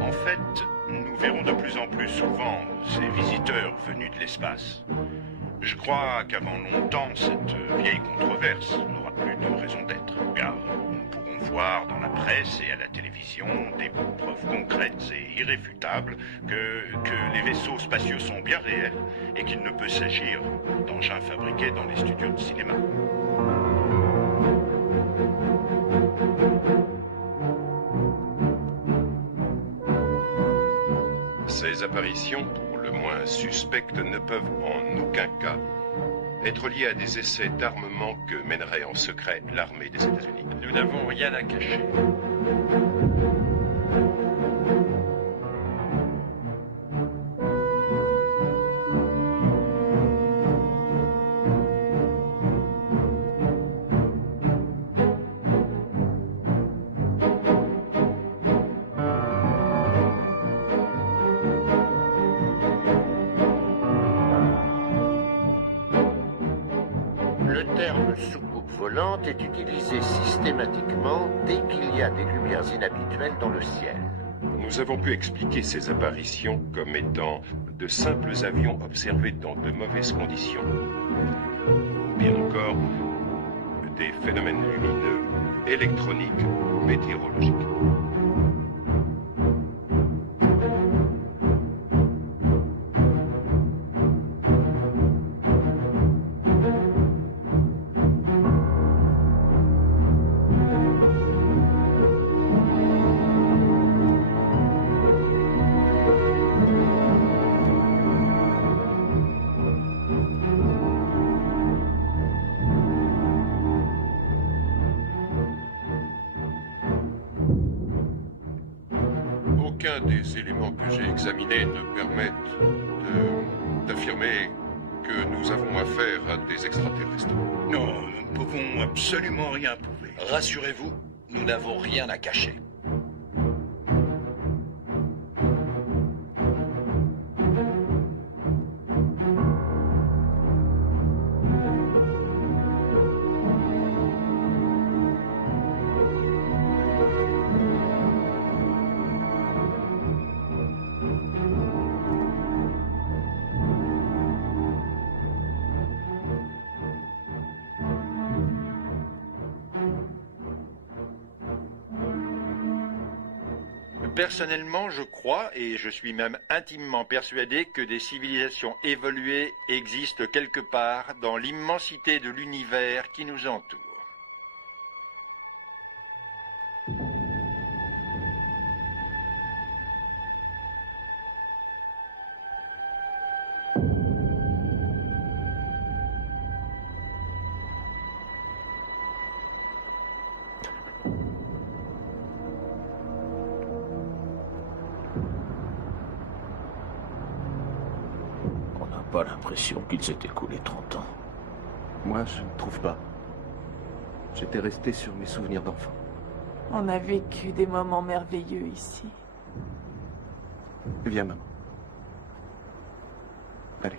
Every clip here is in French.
En fait, nous verrons de plus en plus souvent ces visiteurs venus de l'espace. Je crois qu'avant longtemps, cette vieille controverse n'aura plus de raison d'être, car nous pourrons voir dans la presse et à la télévision des preuves concrètes et irréfutables que les vaisseaux spatiaux sont bien réels et qu'il ne peut s'agir d'engins fabriqués dans les studios de cinéma. Ces apparitions, pour le moins suspectes, ne peuvent en aucun cas être liées à des essais d'armement que mènerait en secret l'armée des États-Unis. Nous n'avons rien à cacher. Le terme soucoupe volante est utilisé systématiquement dès qu'il y a des lumières inhabituelles dans le ciel. Nous avons pu expliquer ces apparitions comme étant de simples avions observés dans de mauvaises conditions. Ou bien encore, des phénomènes lumineux, électroniques, météorologiques. Aucun des éléments que j'ai examinés ne permettent d'affirmer que nous avons affaire à des extraterrestres. Non, nous ne pouvons absolument rien prouver. Rassurez-vous, nous n'avons rien à cacher. Personnellement, je crois, et je suis même intimement persuadé, que des civilisations évoluées existent quelque part dans l'immensité de l'univers qui nous entoure. Pas l'impression qu'il s'est écoulé 30 ans. Moi, je ne trouve pas. J'étais resté sur mes souvenirs d'enfant. On a vécu des moments merveilleux ici. Viens, maman. Allez.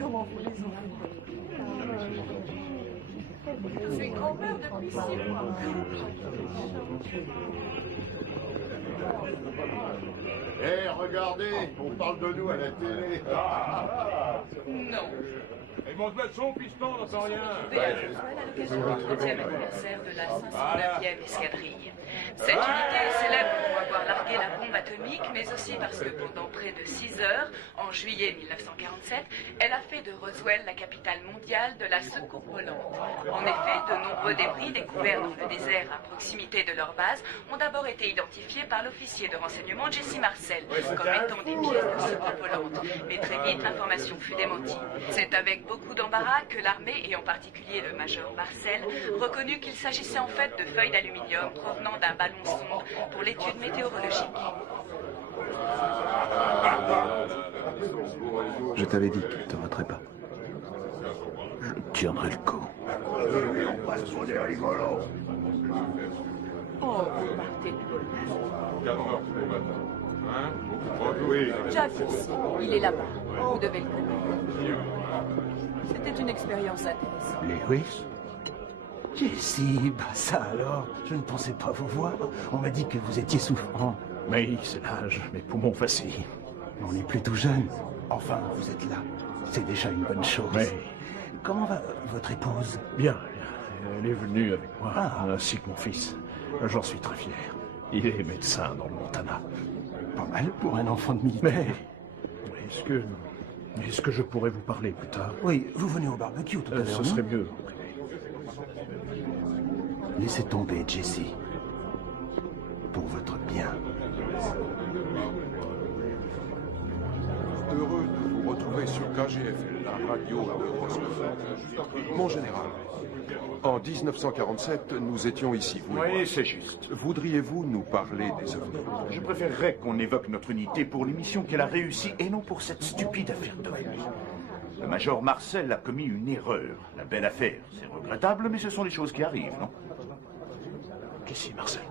Comment vous les enfants? Je suis grand-mère depuis 6 mois. Hé, regardez, on parle de nous à la télé. Non. Ils vont se mettre son piston, on n'entend rien. À l'occasion du 30e anniversaire de la 509e escadrille. Cette unité est célèbre pour avoir largué la bombe atomique, mais aussi parce que pendant près de 6 heures, en juillet 1947, elle a fait de Roswell la capitale mondiale de la soucoupe volante. En effet, de nombreux débris découverts dans le désert à proximité de leur base ont d'abord été identifiés par l'officier de renseignement Jesse Marcel comme étant des pièces de soucoupe volante. Mais très vite, l'information fut démentie. C'est avec beaucoup d'embarras que l'armée, et en particulier le major Marcel, reconnut qu'il s'agissait en fait de feuilles d'aluminium provenant d'un ballon sonde pour l'étude météorologique. Je t'avais dit qu'il ne te raterait pas. Je tiendrai le coup. Oh, vous partez de Oui. Jack ici. Il est là-bas. Vous devez le connaître. C'était une expérience intéressante. Lewis? Jesse, bah ça alors, je ne pensais pas vous voir. On m'a dit que vous étiez souffrant. Mais c'est l'âge, mes poumons vacillent. On est plutôt jeune. Enfin, vous êtes là. C'est déjà une bonne chose. Mais... Comment va votre épouse? Bien, bien. Elle est venue avec moi, ainsi que mon fils. J'en suis très fier. Il est médecin dans le Montana. Pas mal pour un enfant de militaire. Mais est-ce que je pourrais vous parler plus tard? Oui, vous venez au barbecue tout à l'heure. Ce serait mieux. Laissez tomber, Jesse. Pour votre bien. Heureux de vous retrouver sur KGFL, la radio de Roswell. Mon général, en 1947, nous étions ici, vous et moi. Oui, c'est juste. Voudriez-vous nous parler des ovnis? Je préférerais qu'on évoque notre unité pour l'émission qu'elle a réussi et non pour cette stupide affaire d'ovnis. Le major Marcel a commis une erreur. La belle affaire, c'est regrettable, mais ce sont les choses qui arrivent, non? Qu'est-ce que Marcel?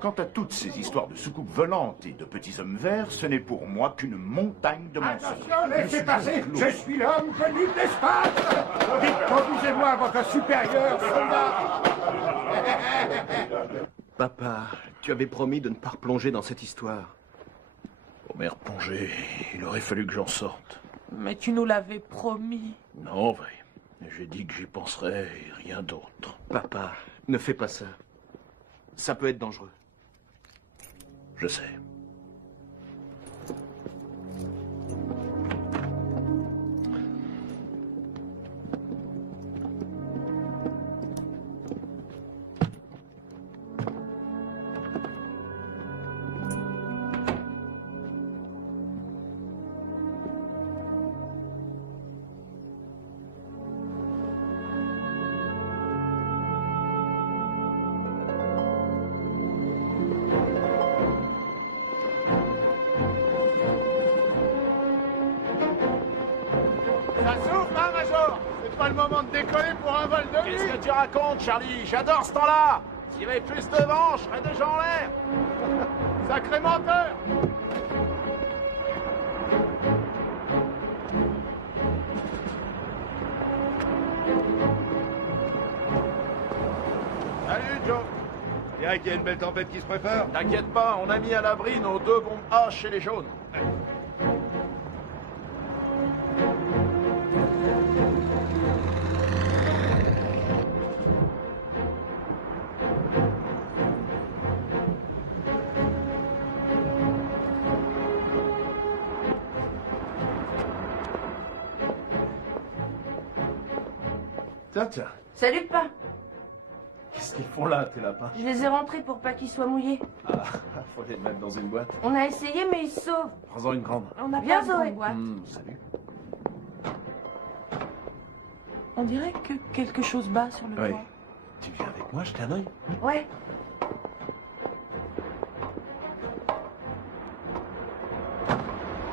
Quant à toutes ces histoires de soucoupes volantes et de petits hommes verts, ce n'est pour moi qu'une montagne de mensonges. Attention, laissez passer. Je suis l'homme venu de l'espace. Vite, conduisez-moi à votre supérieur, soldat. Papa, tu avais promis de ne pas replonger dans cette histoire. Pour m'y replonger, il aurait fallu que j'en sorte. Mais tu nous l'avais promis. Non, vrai. J'ai dit que j'y penserais et rien d'autre. Papa, ne fais pas ça. Ça peut être dangereux. Je sais. Ça souffle, hein, Major? C'est pas le moment de décoller pour un vol de nuit. Qu'est-ce que tu racontes, Charlie? J'adore ce temps-là. S'il y avait plus de vent, je serais déjà en l'air. Sacré menteur. Salut, Joe. Il dirait qu'il y a une belle tempête qui se prépare. T'inquiète pas, on a mis à l'abri nos 2 bombes H chez les jaunes. Tiens. Salut, pas. Qu'est-ce qu'ils font là, tes lapins? Je les ai rentrés pour pas qu'ils soient mouillés. Ah, faut les mettre dans une boîte. On a essayé, mais ils se sauvent. Prends-en une grande. On a bien Zoé. Salut. On dirait que quelque chose bat sur le Oui. toit. Tu viens avec moi, jeter un oeil? Ouais.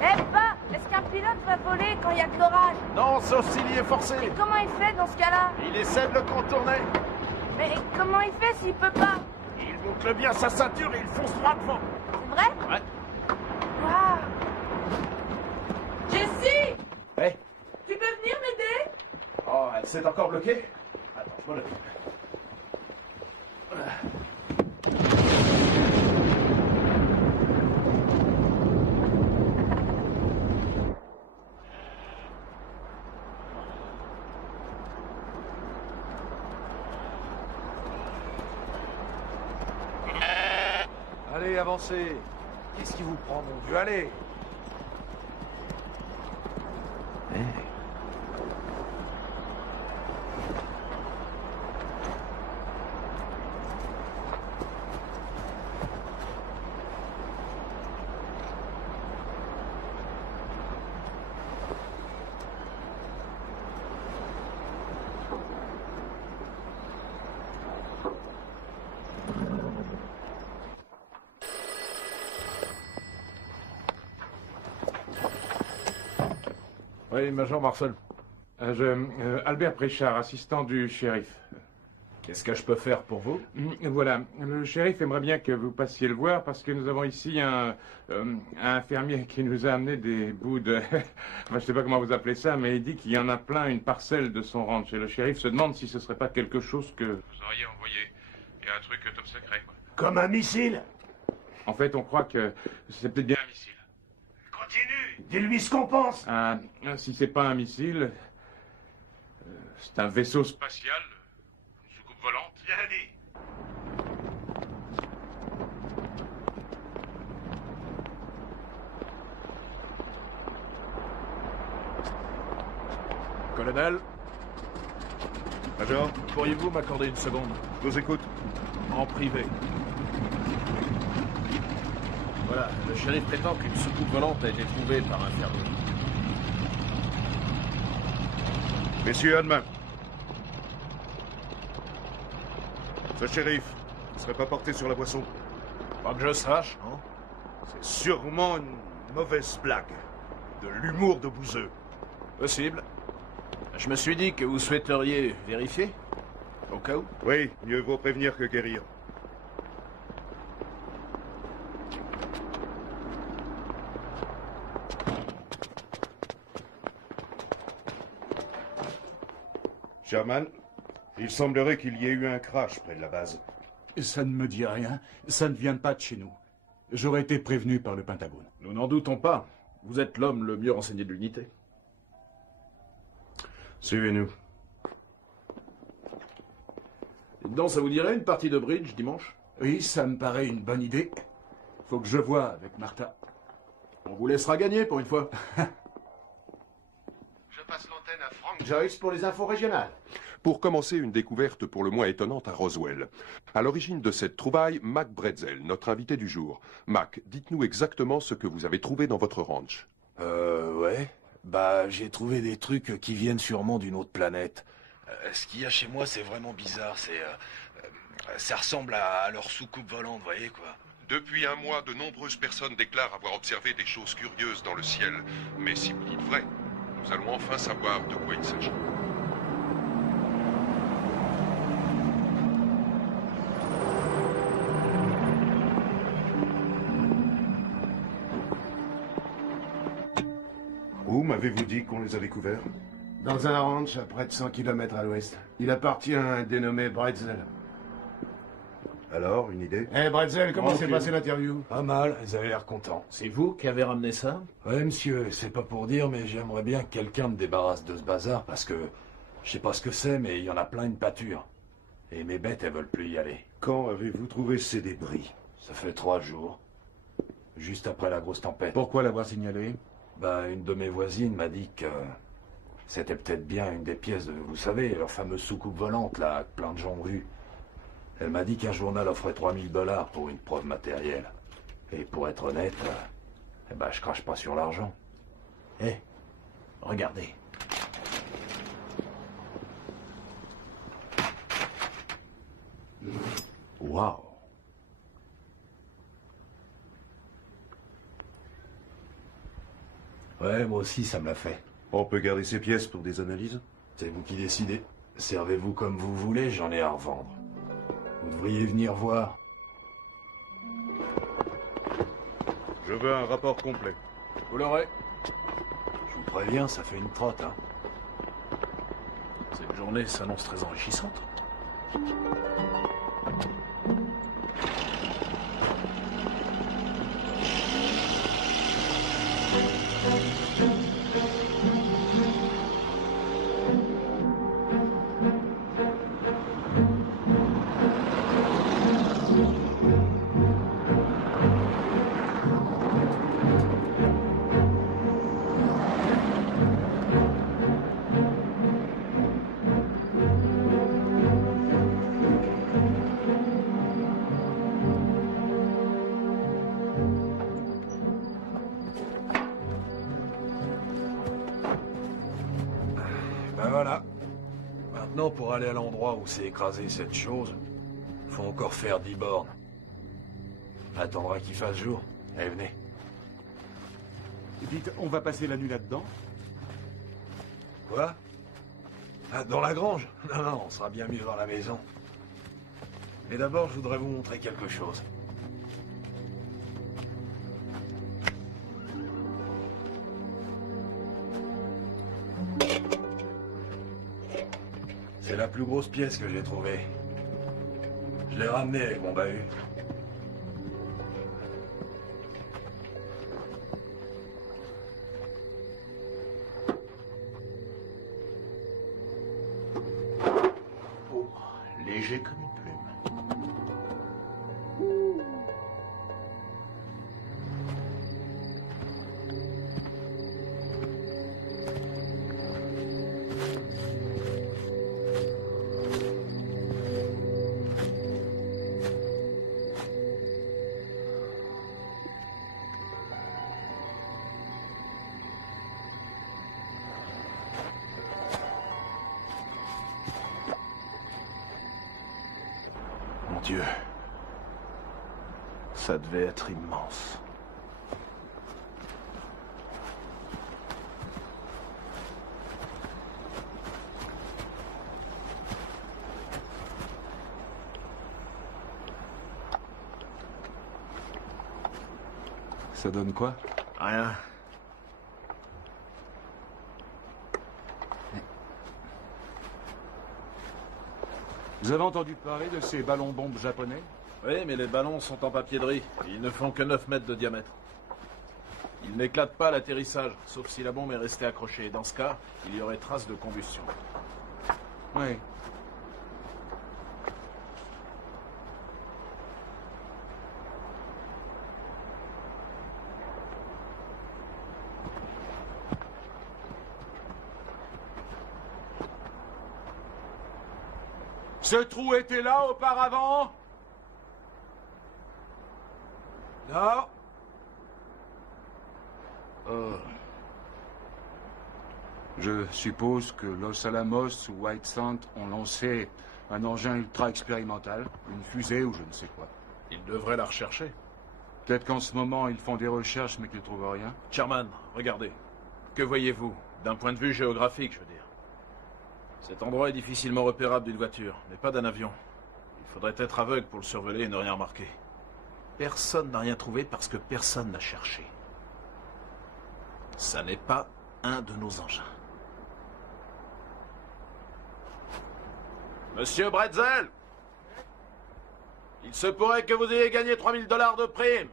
Eh, pas! Est-ce qu'un pilote va voler quand il y a de l'orage? Non, sauf s'il y est forcé. Et comment il fait dans ce cas-là? Il essaie de le contourner. Mais comment il fait s'il peut pas? Il boucle bien sa ceinture et il fonce droit devant. C'est vrai? Ouais. Waouh! Jessie! Hey. Tu peux venir m'aider? Oh, elle s'est encore bloquée? Attends, je m'en occupe. Allez, avancez. Qu'est-ce qui vous prend, mon Dieu? Allez. Oui, Major Marcel. Albert Préchard, assistant du shérif. Qu'est-ce que je peux faire pour vous? Voilà, le shérif aimerait bien que vous passiez le voir parce que nous avons ici un fermier qui nous a amené des bouts de... enfin, je sais pas comment vous appelez ça, mais il dit qu'il y en a plein une parcelle de son ranch. Et le shérif se demande si ce serait pas quelque chose que vous auriez envoyé. Il y a un truc top secret, quoi. Comme un missile? En fait, on croit que c'est peut-être bien un missile. Continue. Dis-lui ce qu'on pense. Ah, si c'est pas un missile, c'est un vaisseau spatial, une soucoupe volante. Bien dit. Colonel, Major, pourriez-vous m'accorder une seconde? je vous écoute. En privé. Voilà, le shérif prétend qu'une soucoupe volante a été trouvée par un fermier. Messieurs, à demain. Ce shérif ne serait pas porté sur la boisson. Pas que je sache, non? C'est sûrement une mauvaise blague. De l'humour de bouseux. Possible. Je me suis dit que vous souhaiteriez vérifier, au cas où. Oui, mieux vaut prévenir que guérir. Sherman, il semblerait qu'il y ait eu un crash près de la base. Ça ne me dit rien. Ça ne vient pas de chez nous. J'aurais été prévenu par le Pentagone. Nous n'en doutons pas. Vous êtes l'homme le mieux renseigné de l'unité. Suivez-nous. Donc, ça vous dirait une partie de bridge dimanche? Oui, ça me paraît une bonne idée. Faut que je voie avec Martha. On vous laissera gagner pour une fois. Je passe l'antenne à Frank Joyce pour les infos régionales. Pour commencer, une découverte pour le moins étonnante à Roswell. À l'origine de cette trouvaille, Mac Bretzel, notre invité du jour. Mac, dites-nous exactement ce que vous avez trouvé dans votre ranch. Ouais. Bah, j'ai trouvé des trucs qui viennent sûrement d'une autre planète. Ce qu'il y a chez moi, c'est vraiment bizarre. Ça ressemble à leur soucoupe volante, vous voyez, quoi. Depuis un mois, de nombreuses personnes déclarent avoir observé des choses curieuses dans le ciel. Mais si vous dites vrai, nous allons enfin savoir de quoi il s'agit. Où m'avez-vous dit qu'on les avait couverts? Dans un ranch à près de 100 km à l'ouest. Il appartient à un dénommé Bretzel. Alors, une idée? Bretzel, comment s'est passée l'interview? Pas mal, ils avaient l'air contents. C'est vous qui avez ramené ça? Ouais, monsieur, c'est pas pour dire, mais j'aimerais bien que quelqu'un me débarrasse de ce bazar, parce que je sais pas ce que c'est, mais il y en a plein une pâture. Et mes bêtes, elles veulent plus y aller. Quand avez-vous trouvé ces débris? Ça fait 3 jours. Juste après la grosse tempête. Pourquoi l'avoir signalé? Bah, une de mes voisines m'a dit que c'était peut-être bien une des pièces de, vous savez, leur fameuse soucoupe volante, là, que plein de gens ont vu. Elle m'a dit qu'un journal offrait $3000 pour une preuve matérielle. Et pour être honnête, je crache pas sur l'argent. Regardez. Waouh. Ouais, moi aussi, ça me l'a fait. On peut garder ces pièces pour des analyses? C'est vous qui décidez. Servez-vous comme vous voulez, j'en ai à revendre. Vous devriez venir voir. Je veux un rapport complet. Vous l'aurez. Je vous préviens, ça fait une trotte, hein. Cette journée s'annonce très enrichissante. pour aller à l'endroit où s'est écrasée cette chose, faut encore faire 10 bornes. Attendra qu'il fasse jour. Allez, venez. Dites, on va passer la nuit là-dedans? Quoi? Ah, dans la grange? Non, non, on sera bien mieux dans la maison. Mais d'abord, je voudrais vous montrer quelque chose. C'est la plus grosse pièce que j'ai trouvée. Je l'ai ramenée avec mon bahut. Oh, léger comme une plume. Mon Dieu. Ça devait être immense. Ça donne quoi? Rien. Vous avez entendu parler de ces ballons-bombes japonais? Oui, mais les ballons sont en papier de riz. Ils ne font que 9 mètres de diamètre. Ils n'éclatent pas à l'atterrissage, sauf si la bombe est restée accrochée. Dans ce cas, il y aurait trace de combustion. Oui. Ce trou était là auparavant? Non. Je suppose que Los Alamos ou White Sand ont lancé un engin ultra expérimental, une fusée ou je ne sais quoi. Ils devraient la rechercher. Peut-être qu'en ce moment, ils font des recherches mais qu'ils ne trouvent rien. Sherman, regardez. Que voyez-vous? D'un point de vue géographique, je veux dire. Cet endroit est difficilement repérable d'une voiture, mais pas d'un avion. Il faudrait être aveugle pour le survoler et ne rien remarquer. Personne n'a rien trouvé parce que personne n'a cherché. Ça n'est pas un de nos engins. Monsieur Bretzel, il se pourrait que vous ayez gagné 3000 $ de prime.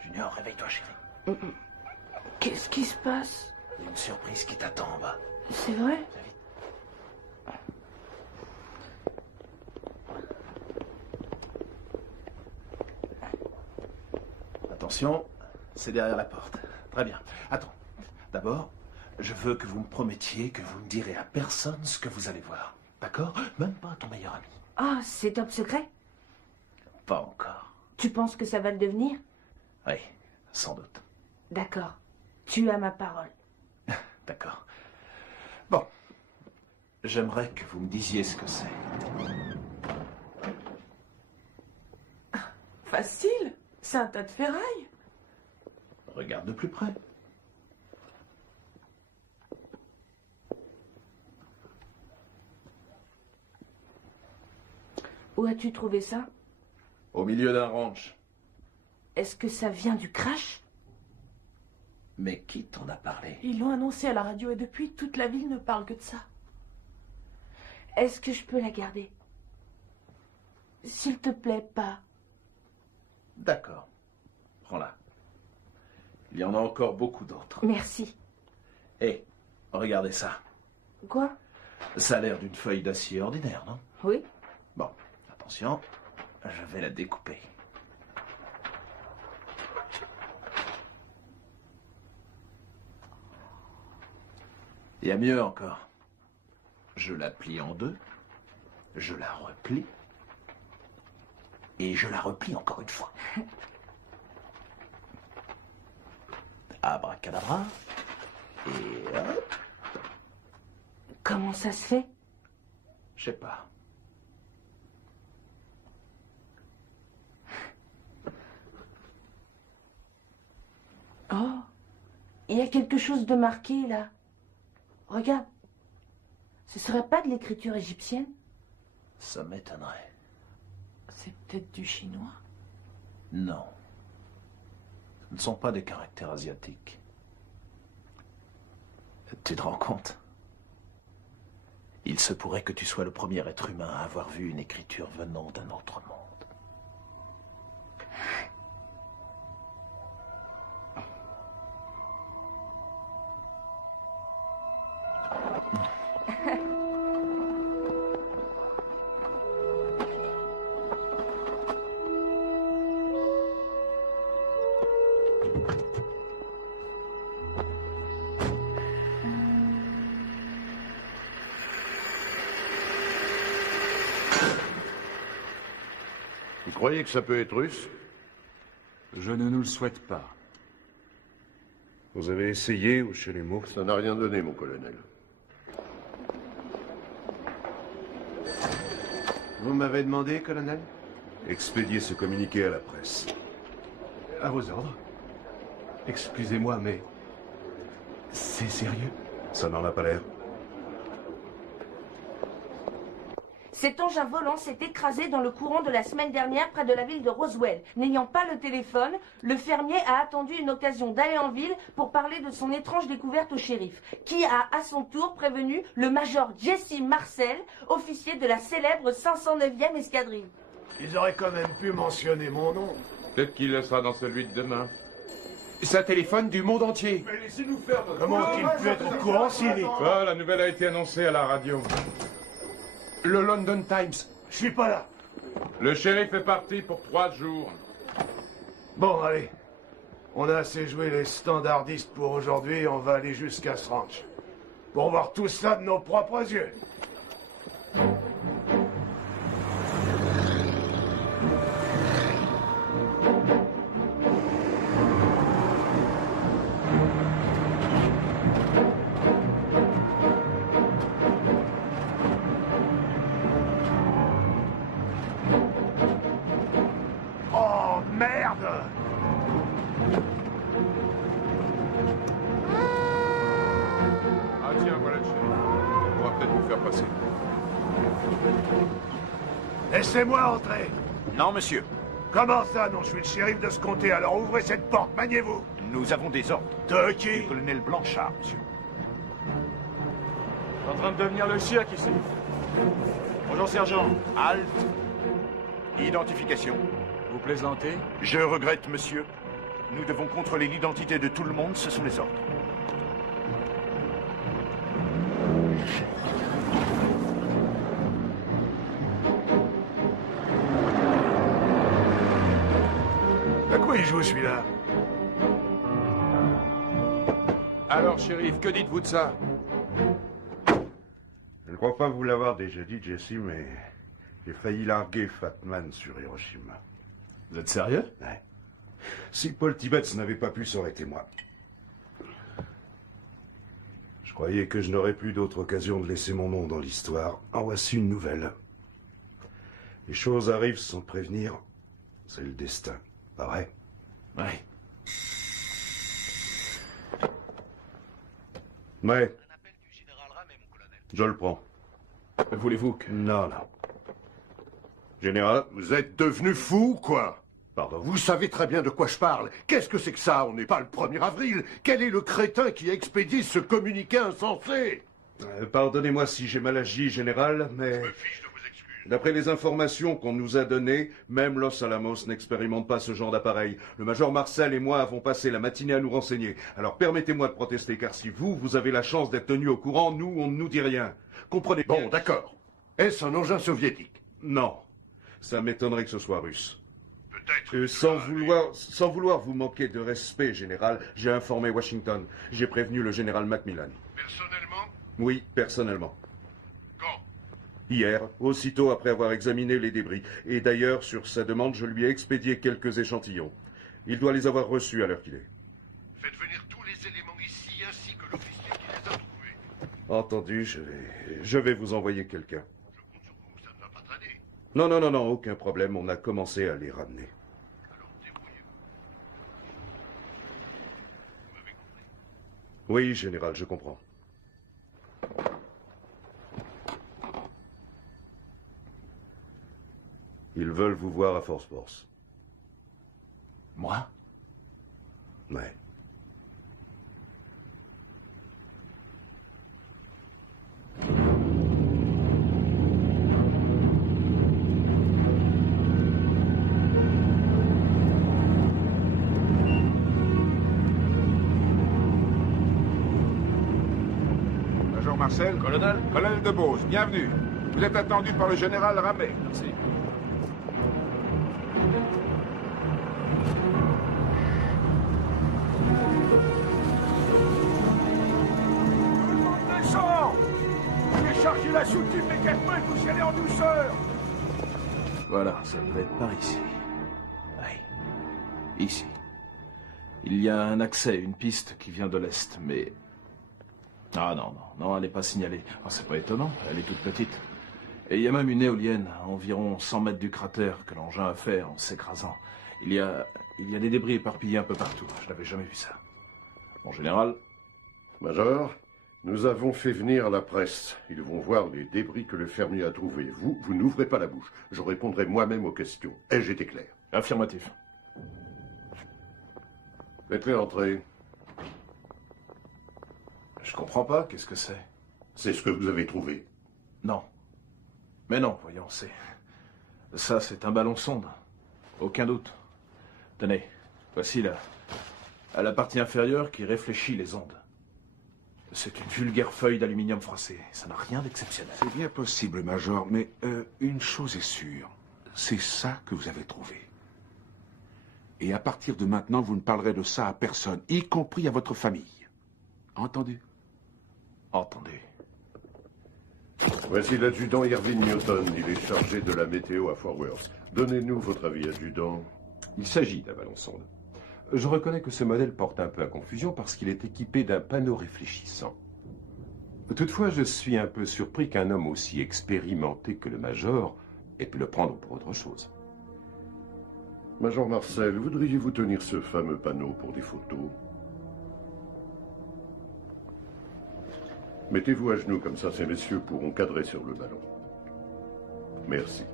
Junior, réveille-toi, chérie. Qu'est-ce qui se passe? Il y a une surprise qui t'attend en bas. C'est vrai? Attention, c'est derrière la porte. Très bien. Attends. D'abord, je veux que vous me promettiez que vous ne direz à personne ce que vous allez voir. D'accord? Même pas à ton meilleur ami. Ah, c'est top secret? Pas encore. Tu penses que ça va le devenir? Oui, sans doute. D'accord. Tu as ma parole. D'accord. Bon. J'aimerais que vous me disiez ce que c'est. Facile. C'est un tas de ferraille. Regarde de plus près. Où as-tu trouvé ça? Au milieu d'un ranch. Est-ce que ça vient du crash? Mais qui t'en a parlé? Ils l'ont annoncé à la radio et depuis, toute la ville ne parle que de ça. Est-ce que je peux la garder? S'il te plaît, pas. D'accord. Prends-la. Il y en a encore beaucoup d'autres. Merci. Hé, regardez ça. Quoi? Ça a l'air d'une feuille d'acier ordinaire, non? Oui. Bon, attention, je vais la découper. Il y a mieux encore. Je la plie en deux, je la replie, et je la replie encore une fois. Abracadabra, et hop. Comment ça se fait? Je sais pas. Oh, il y a quelque chose de marqué là. Regarde. Ce serait pas de l'écriture égyptienne? Ça m'étonnerait. C'est peut-être du chinois? Non. Ce ne sont pas des caractères asiatiques. Tu te rends compte? Il se pourrait que tu sois le premier être humain à avoir vu une écriture venant d'un autre monde. Vous croyez que ça peut être russe? Je ne nous le souhaite pas. Vous avez essayé au Chalumeau? Ça n'a rien donné, mon colonel. Vous m'avez demandé, colonel? Expédiez ce communiqué à la presse. À vos ordres. Excusez-moi, mais... c'est sérieux? Ça n'en a pas l'air. Cet engin volant s'est écrasé dans le courant de la semaine dernière près de la ville de Roswell. N'ayant pas le téléphone, le fermier a attendu une occasion d'aller en ville pour parler de son étrange découverte au shérif, qui a à son tour prévenu le major Jesse Marcel, officier de la célèbre 509e escadrille. Ils auraient quand même pu mentionner mon nom. Peut-être qu'il le sera dans celui de demain. Ça téléphone du monde entier. Mais laissez-nous faire notre... Comment ont-ils pu être au courant si vite? Ah, la nouvelle a été annoncée à la radio. Le London Times. Je suis pas là. Le shérif est parti pour 3 jours. Bon, allez. On a assez joué les standardistes pour aujourd'hui, on va aller jusqu'à ce ranch. Pour voir tout ça de nos propres yeux. Oh, merde! Ah tiens, voilà le shérif. On pourra peut-être vous faire passer. Laissez-moi entrer. Non, monsieur. Comment ça, non? Je suis le shérif de ce comté, alors ouvrez cette porte, maniez-vous. Nous avons des ordres. De qui? Du colonel Blanchard, monsieur. En train de devenir le cirque ici. Bonjour, sergent. Halte. Identification. Vous plaisantez? Je regrette, monsieur. Nous devons contrôler l'identité de tout le monde, ce sont les ordres. À quoi il joue celui-là? Alors, shérif, que dites-vous de ça? Je ne crois pas vous l'avoir déjà dit, Jesse, mais j'ai failli larguer Fatman sur Hiroshima. Vous êtes sérieux? Ouais. Si Paul Tibbets n'avait pas pu, ça aurait été moi. Je croyais que je n'aurais plus d'autre occasion de laisser mon nom dans l'histoire. En voici une nouvelle. Les choses arrivent sans prévenir. C'est le destin. Pas vrai? Ouais. Ouais. Je le prends. Voulez-vous que... Non, non. Général? Vous êtes devenu fou, quoi? Pardon? Vous savez très bien de quoi je parle. Qu'est-ce que c'est que ça? On n'est pas le 1er avril. Quel est le crétin qui a expédié ce communiqué insensé? Pardonnez-moi si j'ai mal agi, Général, mais... D'après les informations qu'on nous a données, même Los Alamos n'expérimente pas ce genre d'appareil. Le Major Marcel et moi avons passé la matinée à nous renseigner. Alors permettez-moi de protester, car si vous avez la chance d'être tenu au courant, nous, on ne nous dit rien. Comprenez bien... Bon, d'accord. Est-ce un engin soviétique? Non. Ça m'étonnerait que ce soit russe. Peut-être. Sans vouloir vous manquer de respect, Général, j'ai informé Washington. J'ai prévenu le général Macmillan. Personnellement? Oui, personnellement. Quand? Hier, aussitôt après avoir examiné les débris. Et d'ailleurs, sur sa demande, je lui ai expédié quelques échantillons. Il doit les avoir reçus à l'heure qu'il est. Faites venir tous les éléments ici, ainsi que l'officier qui les a trouvés. Entendu, je vais vous envoyer quelqu'un. Je compte sur vous, ça ne va pas traîner. Non, aucun problème, on a commencé à les ramener. Alors, débrouillez-vous. Vous m'avez compris? Oui, Général, je comprends. Ils veulent vous voir à Force Force. Moi? Ouais. Major Marcel. Colonel. Colonel de Beauce, bienvenue. Vous êtes attendu par le général Ramet. Merci. Descends! Déchargez la soutif mécaniquement et vous y allez en douceur! Voilà, ça devait être par ici. Oui. Ici. Il y a un accès, une piste qui vient de l'est, mais... Ah non, elle n'est pas signalée. Oh, c'est pas étonnant, elle est toute petite. Et il y a même une éolienne à environ 100 mètres du cratère que l'engin a fait en s'écrasant. Il y a des débris éparpillés un peu partout. Je n'avais jamais vu ça. Mon général? Major, nous avons fait venir la presse. Ils vont voir les débris que le fermier a trouvés. Vous n'ouvrez pas la bouche. Je répondrai moi-même aux questions. Ai-je été clair? Affirmatif. Faites-les entrer. Je comprends pas, qu'est-ce que c'est? C'est ce que vous avez trouvé. Non. Mais non, voyons, ça, c'est un ballon sonde. Aucun doute. Tenez, voici la partie inférieure qui réfléchit les ondes. C'est une vulgaire feuille d'aluminium froissé. Ça n'a rien d'exceptionnel. C'est bien possible, Major, mais une chose est sûre. C'est ça que vous avez trouvé. Et à partir de maintenant, vous ne parlerez de ça à personne, y compris à votre famille. Entendu? Entendu. Voici l'adjudant Irving Newton. Il est chargé de la météo à Fort Worth. Donnez-nous votre avis, adjudant. Il s'agit d'un ballon sonde. Je reconnais que ce modèle porte un peu à confusion parce qu'il est équipé d'un panneau réfléchissant. Toutefois, je suis un peu surpris qu'un homme aussi expérimenté que le Major ait pu le prendre pour autre chose. Major Marcel, voudriez-vous tenir ce fameux panneau pour des photos? Mettez-vous à genoux, comme ça ces messieurs pourront cadrer sur le ballon. Merci.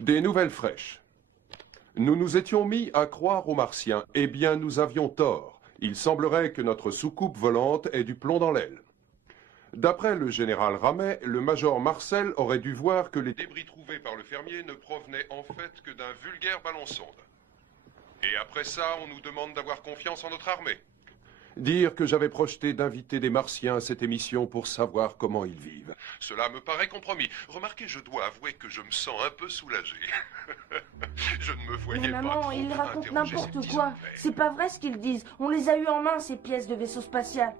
Des nouvelles fraîches. Nous nous étions mis à croire aux Martiens. Eh bien, nous avions tort. Il semblerait que notre soucoupe volante ait du plomb dans l'aile. D'après le général Ramet, le major Marcel aurait dû voir que les débris trouvés par le fermier ne provenaient en fait que d'un vulgaire ballon sonde. Et après ça, on nous demande d'avoir confiance en notre armée. Dire que j'avais projeté d'inviter des Martiens à cette émission pour savoir comment ils vivent. Cela me paraît compromis. Remarquez, je dois avouer que je me sens un peu soulagé. Je ne me voyais Mais pas maman, trop ils racontent interroger n'importe ces petits quoi. hommes. C'est pas vrai ce qu'ils disent. On les a eu en main, ces pièces de vaisseau spatial.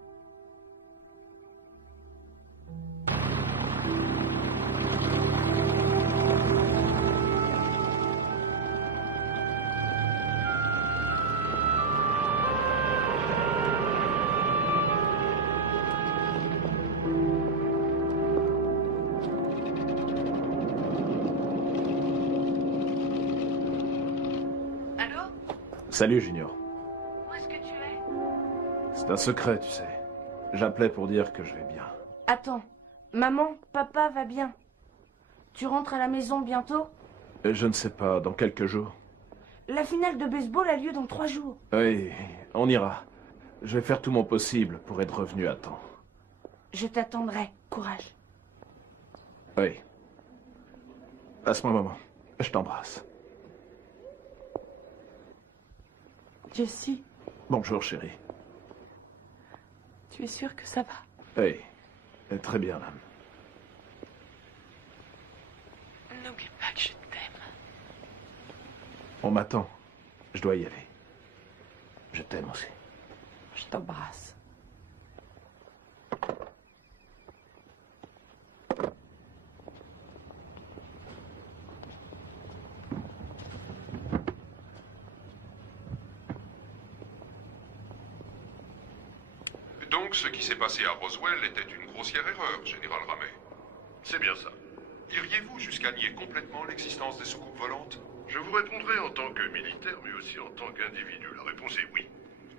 Salut, Junior. Où est-ce que tu es? C'est un secret, tu sais. J'appelais pour dire que je vais bien. Attends, maman, papa va bien. Tu rentres à la maison bientôt? Je ne sais pas, dans quelques jours. La finale de baseball a lieu dans 3 jours. Oui, on ira. Je vais faire tout mon possible pour être revenu à temps. Je t'attendrai. Courage. Oui. Passe-moi un moment. Je t'embrasse. Jessie, Bonjour, chérie. tu es sûre que ça va? Oui. Très bien, l'âme. N'oublie pas que je t'aime. On m'attend. Je dois y aller. Je t'aime aussi. Je t'embrasse. Donc, ce qui s'est passé à Roswell était une grossière erreur, Général Ramey. C'est bien ça. Iriez-vous jusqu'à nier complètement l'existence des soucoupes volantes? Je vous répondrai en tant que militaire, mais aussi en tant qu'individu. La réponse est oui.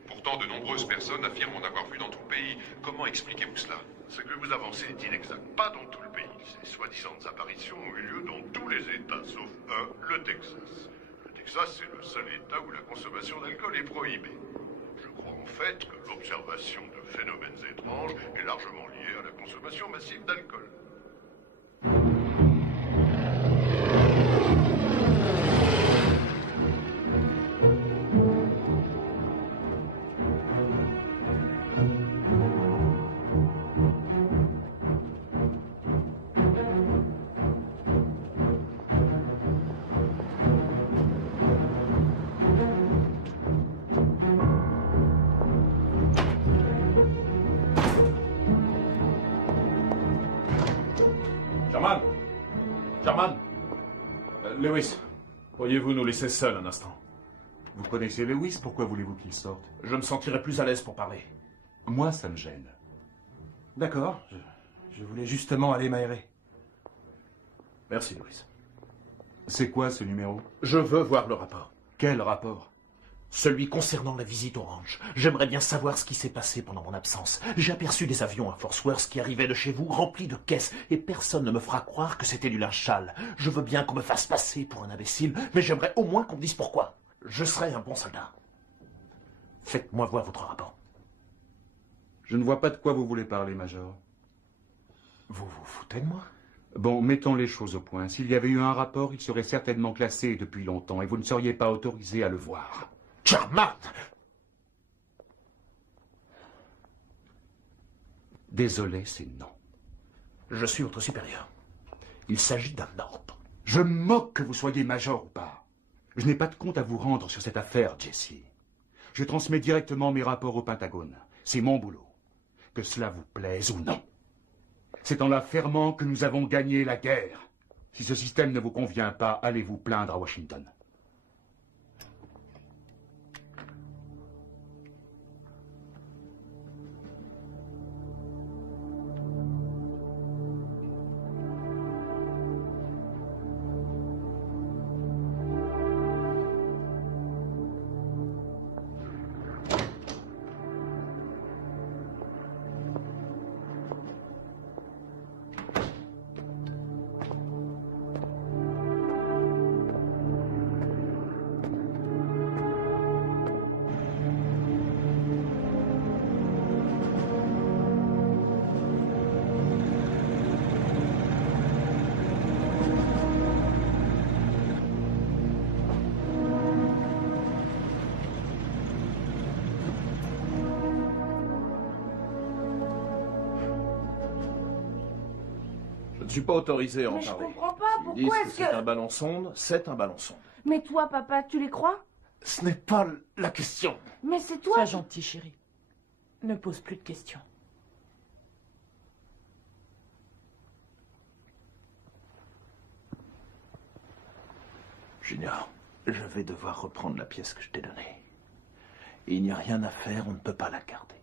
Pourtant, de nombreuses personnes affirment en avoir vu dans tout le pays. Comment expliquez-vous cela? Ce que vous avancez est inexact. Pas dans tout le pays. Ces soi-disant apparitions ont eu lieu dans tous les États, sauf un, le Texas. Le Texas, c'est le seul État où la consommation d'alcool est prohibée. Je crois en fait que l'observation de phénomènes étranges est largement liée à la consommation massive d'alcool. Sherman Lewis, pourriez-vous nous laisser seuls un instant? Vous connaissez Lewis, pourquoi voulez-vous qu'il sorte? Je me sentirais plus à l'aise pour parler. Moi, ça me gêne. D'accord, je voulais justement aller m'aérer. Merci, Lewis. C'est quoi ce numéro? Je veux voir le rapport. Quel rapport? Celui concernant la visite au ranch. J'aimerais bien savoir ce qui s'est passé pendant mon absence. J'ai aperçu des avions à Fort Worth qui arrivaient de chez vous, remplis de caisses, et personne ne me fera croire que c'était du linge sale. Je veux bien qu'on me fasse passer pour un imbécile, mais j'aimerais au moins qu'on me dise pourquoi. Je serai un bon soldat. Faites-moi voir votre rapport. Je ne vois pas de quoi vous voulez parler, Major. Vous vous foutez de moi? Bon, mettons les choses au point. S'il y avait eu un rapport, il serait certainement classé depuis longtemps, et vous ne seriez pas autorisé à le voir. Sherman! Désolé, c'est non. Je suis votre supérieur. Il s'agit d'un ordre. Je me moque que vous soyez major ou pas. Je n'ai pas de compte à vous rendre sur cette affaire, Jesse. Je transmets directement mes rapports au Pentagone. C'est mon boulot. Que cela vous plaise ou non. C'est en la fermant que nous avons gagné la guerre. Si ce système ne vous convient pas, allez vous plaindre à Washington. Je ne suis pas autorisé à en Mais je parler. comprends pas, S'ils pourquoi disent est-ce c'est que... un ballon sonde, c'est un ballon sonde. Mais toi, papa, tu les crois? Ce n'est pas la question. Mais c'est toi... Sois gentil, chérie. Ne pose plus de questions. Junior, je vais devoir reprendre la pièce que je t'ai donnée. Et il n'y a rien à faire, on ne peut pas la garder.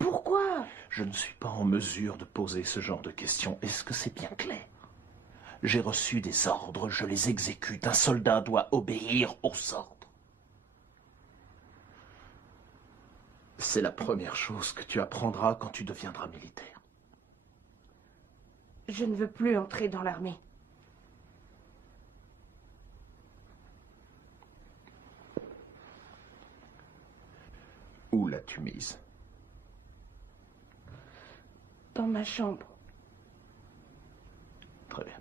Pourquoi? Je ne suis pas en mesure de poser ce genre de questions. Est-ce que c'est bien clair? J'ai reçu des ordres, je les exécute. Un soldat doit obéir aux ordres. C'est la première chose que tu apprendras quand tu deviendras militaire. Je ne veux plus entrer dans l'armée. Où l'as-tu mise? Dans ma chambre. Très bien.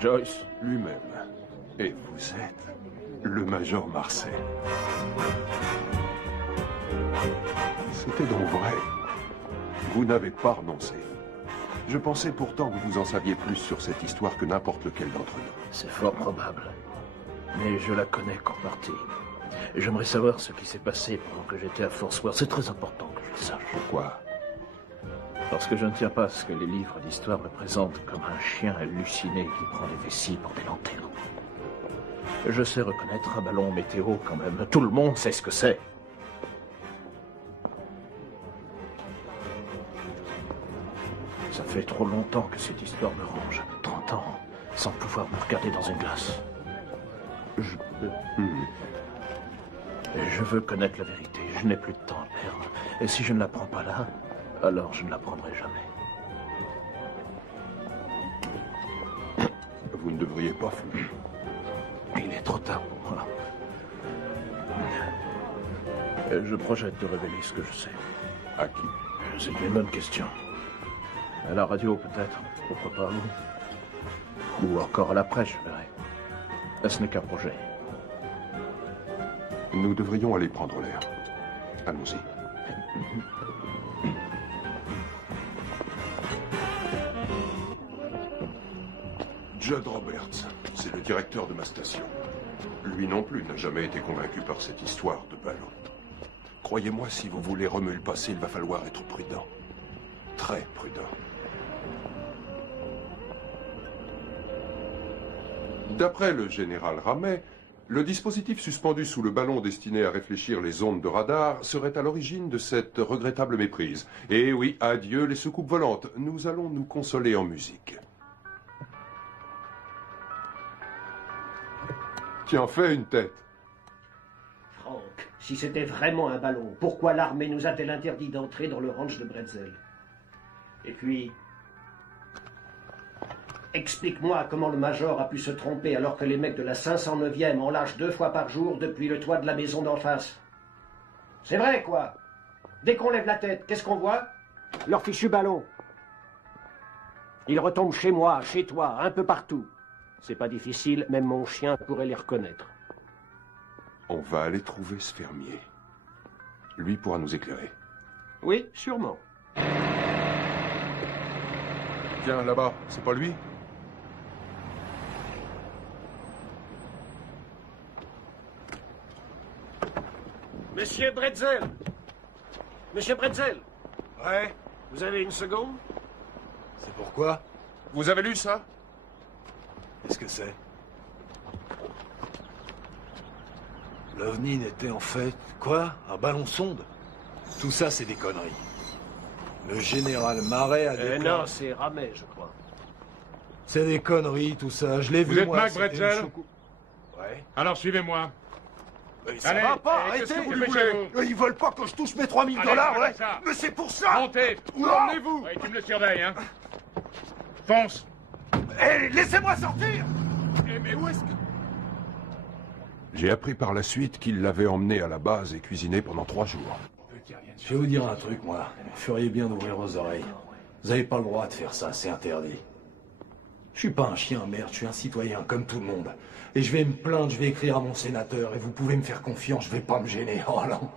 Joyce lui-même. Et vous êtes le Major Marcel. C'était donc vrai. Vous n'avez pas renoncé. Je pensais pourtant que vous en saviez plus sur cette histoire que n'importe lequel d'entre nous. C'est fort probable. Mais je la connais qu'en partie. Et j'aimerais savoir ce qui s'est passé pendant que j'étais à Fort Worth. C'est très important que je le sache. Pourquoi? Parce que je ne tiens pas à ce que les livres d'histoire me présentent comme un chien halluciné qui prend des vessies pour des lanternes. Je sais reconnaître un ballon météo quand même. Tout le monde sait ce que c'est. Ça fait trop longtemps que cette histoire me ronge. 30 ans, sans pouvoir me regarder dans une glace. Je veux connaître la vérité. Je n'ai plus de temps à perdre. Et si je ne la prends pas là, alors je ne la prendrai jamais. Vous ne devriez pas fumer. Il est trop tard pour moi. Je projette de révéler ce que je sais. À qui? C'est une bonne question. À la radio, peut-être. Pourquoi pas à vous? Ou encore à la presse, je verrai. Ce n'est qu'un projet. Nous devrions aller prendre l'air. Allons-y. Judd Roberts, c'est le directeur de ma station. Lui non plus n'a jamais été convaincu par cette histoire de ballon. Croyez-moi, si vous voulez remuer le passé, il va falloir être prudent. Très prudent. D'après le général Ramet, le dispositif suspendu sous le ballon destiné à réfléchir les ondes de radar serait à l'origine de cette regrettable méprise. Et oui, adieu les soucoupes volantes. Nous allons nous consoler en musique. Tiens, fais une tête. Frank, si c'était vraiment un ballon, pourquoi l'armée nous a-t-elle interdit d'entrer dans le ranch de Bretzel? Et puis, explique-moi comment le Major a pu se tromper alors que les mecs de la 509e en lâchent 2 fois par jour depuis le toit de la maison d'en face. C'est vrai, quoi. Dès qu'on lève la tête, qu'est-ce qu'on voit? Leur fichu ballon. Ils retombent chez moi, chez toi, un peu partout. C'est pas difficile, même mon chien pourrait les reconnaître. On va aller trouver ce fermier. Lui pourra nous éclairer. Oui, sûrement. Viens, là-bas, c'est pas lui? Monsieur Bretzel! Monsieur Bretzel! Ouais? Vous avez une seconde? C'est pourquoi? Vous avez lu ça? Qu'est-ce que c'est? L'OVNI n'était en fait, quoi? Un ballon sonde? Tout ça, c'est des conneries. Le général Marais a déclaré... Non, c'est Ramet, je crois. C'est des conneries, tout ça. Je l'ai vu, Vous êtes moi. Mac Bretzel? Ouais. Alors suivez-moi. Mais ça Allez, va pas, et arrêtez, qu'est-ce que vous vous voulez. voulez? Ils veulent pas que je touche mes 3000 $, ouais. Mais c'est pour ça. Montez. Où emmenez-vous? Ouais, tu me le surveilles, hein. Fonce. Hé, laissez-moi sortir. Mais où est-ce que... J'ai appris par la suite qu'il l'avait emmené à la base et cuisiné pendant 3 jours. Je vais vous dire un truc, moi. Vous feriez bien d'ouvrir vos oreilles. Vous n'avez pas le droit de faire ça, c'est interdit. Je suis pas un chien, merde, je suis un citoyen, comme tout le monde. Et je vais me plaindre, je vais écrire à mon sénateur, et vous pouvez me faire confiance, je vais pas me gêner. Oh non.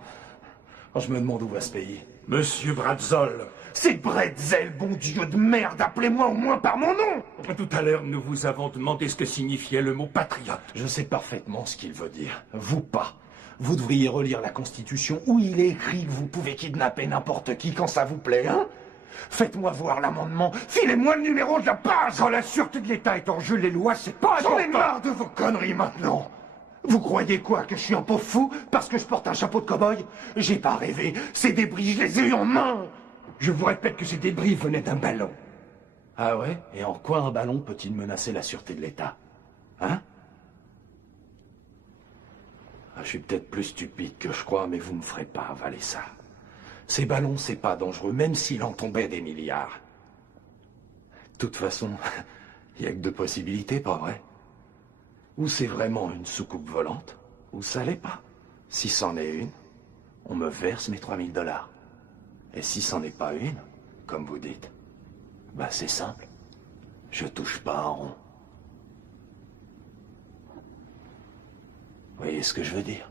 Oh, je me demande où va ce pays. Monsieur Bratzel. C'est Bretzel, bon Dieu de merde, appelez-moi au moins par mon nom. Tout à l'heure, nous vous avons demandé ce que signifiait le mot patriote. Je sais parfaitement ce qu'il veut dire. Vous pas. Vous devriez relire la Constitution où il est écrit que vous pouvez kidnapper n'importe qui quand ça vous plaît, hein? Faites-moi voir l'amendement. Filez-moi le numéro de la page. Quand la sûreté de l'État est en jeu, les lois, c'est pas J'en ai important. marre de vos conneries maintenant. Vous croyez quoi, que je suis un pauvre fou parce que je porte un chapeau de cow-boy? J'ai pas rêvé. Ces débris, je les ai eus en main. Je vous répète que ces débris venaient d'un ballon. Ah ouais? Et en quoi un ballon peut-il menacer la sûreté de l'État? Hein? Ah, je suis peut-être plus stupide que je crois, mais vous me ferez pas avaler ça. Ces ballons, c'est pas dangereux, même s'il en tombait des milliards. De toute façon, il n'y a que 2 possibilités, pas vrai? Ou c'est vraiment une soucoupe volante, ou ça l'est pas. Si c'en est une, on me verse mes 3000 $. Et si c'en est pas une, comme vous dites, bah c'est simple. Je touche pas un rond. Vous voyez ce que je veux dire?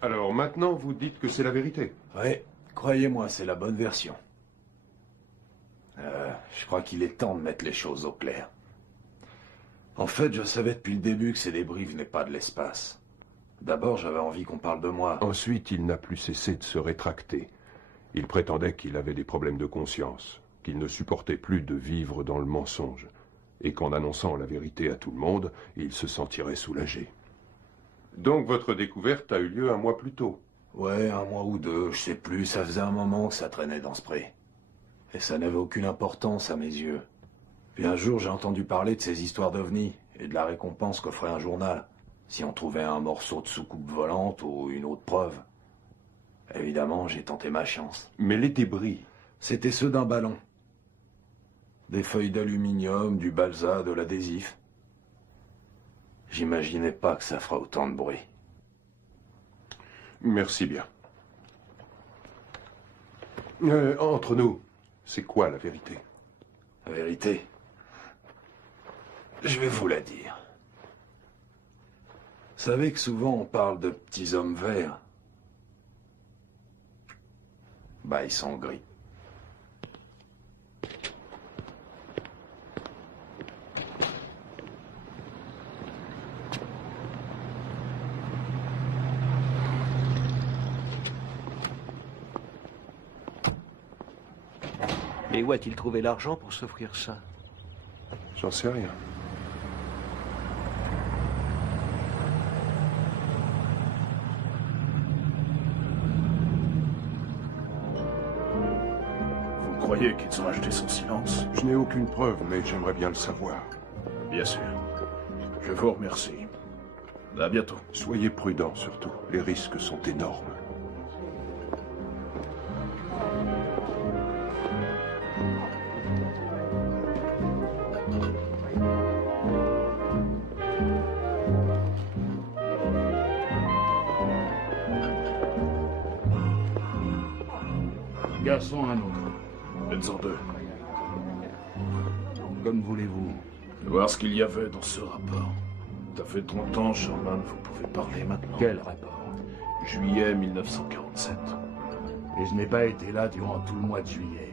Alors maintenant, vous dites que c'est la vérité. Oui, croyez-moi, c'est la bonne version. Je crois qu'il est temps de mettre les choses au clair. En fait, je savais depuis le début que ces débris venaient pas de l'espace. D'abord, j'avais envie qu'on parle de moi. Ensuite, il n'a plus cessé de se rétracter. Il prétendait qu'il avait des problèmes de conscience, qu'il ne supportait plus de vivre dans le mensonge, et qu'en annonçant la vérité à tout le monde, il se sentirait soulagé. Donc votre découverte a eu lieu 1 mois plus tôt? Ouais, 1 mois ou 2, je sais plus, ça faisait un moment que ça traînait dans ce pré. Et ça n'avait aucune importance à mes yeux. Puis un jour, j'ai entendu parler de ces histoires d'OVNI et de la récompense qu'offrait un journal, si on trouvait un morceau de soucoupe volante ou une autre preuve. Évidemment, j'ai tenté ma chance. Mais les débris? C'était ceux d'un ballon. Des feuilles d'aluminium, du balsa, de l'adhésif. J'imaginais pas que ça fera autant de bruit. Merci bien. Entre nous, c'est quoi la vérité? La vérité? Je vais vous la dire. Vous savez que souvent on parle de petits hommes verts. Bah, ils sont gris. Mais où a-t-il trouvé l'argent pour s'offrir ça? J'en sais rien. Vous croyez qu'ils ont acheté son silence? Je n'ai aucune preuve, mais j'aimerais bien le savoir. Bien sûr. Je vous remercie. À bientôt. Soyez prudents surtout. Les risques sont énormes. Garçon, un autre. Faites-en 2. Comme voulez-vous. Voir ce qu'il y avait dans ce rapport. Ça fait 30 ans, Sherman, vous pouvez parler maintenant. Quel rapport? Juillet 1947. Et je n'ai pas été là durant tout le mois de juillet.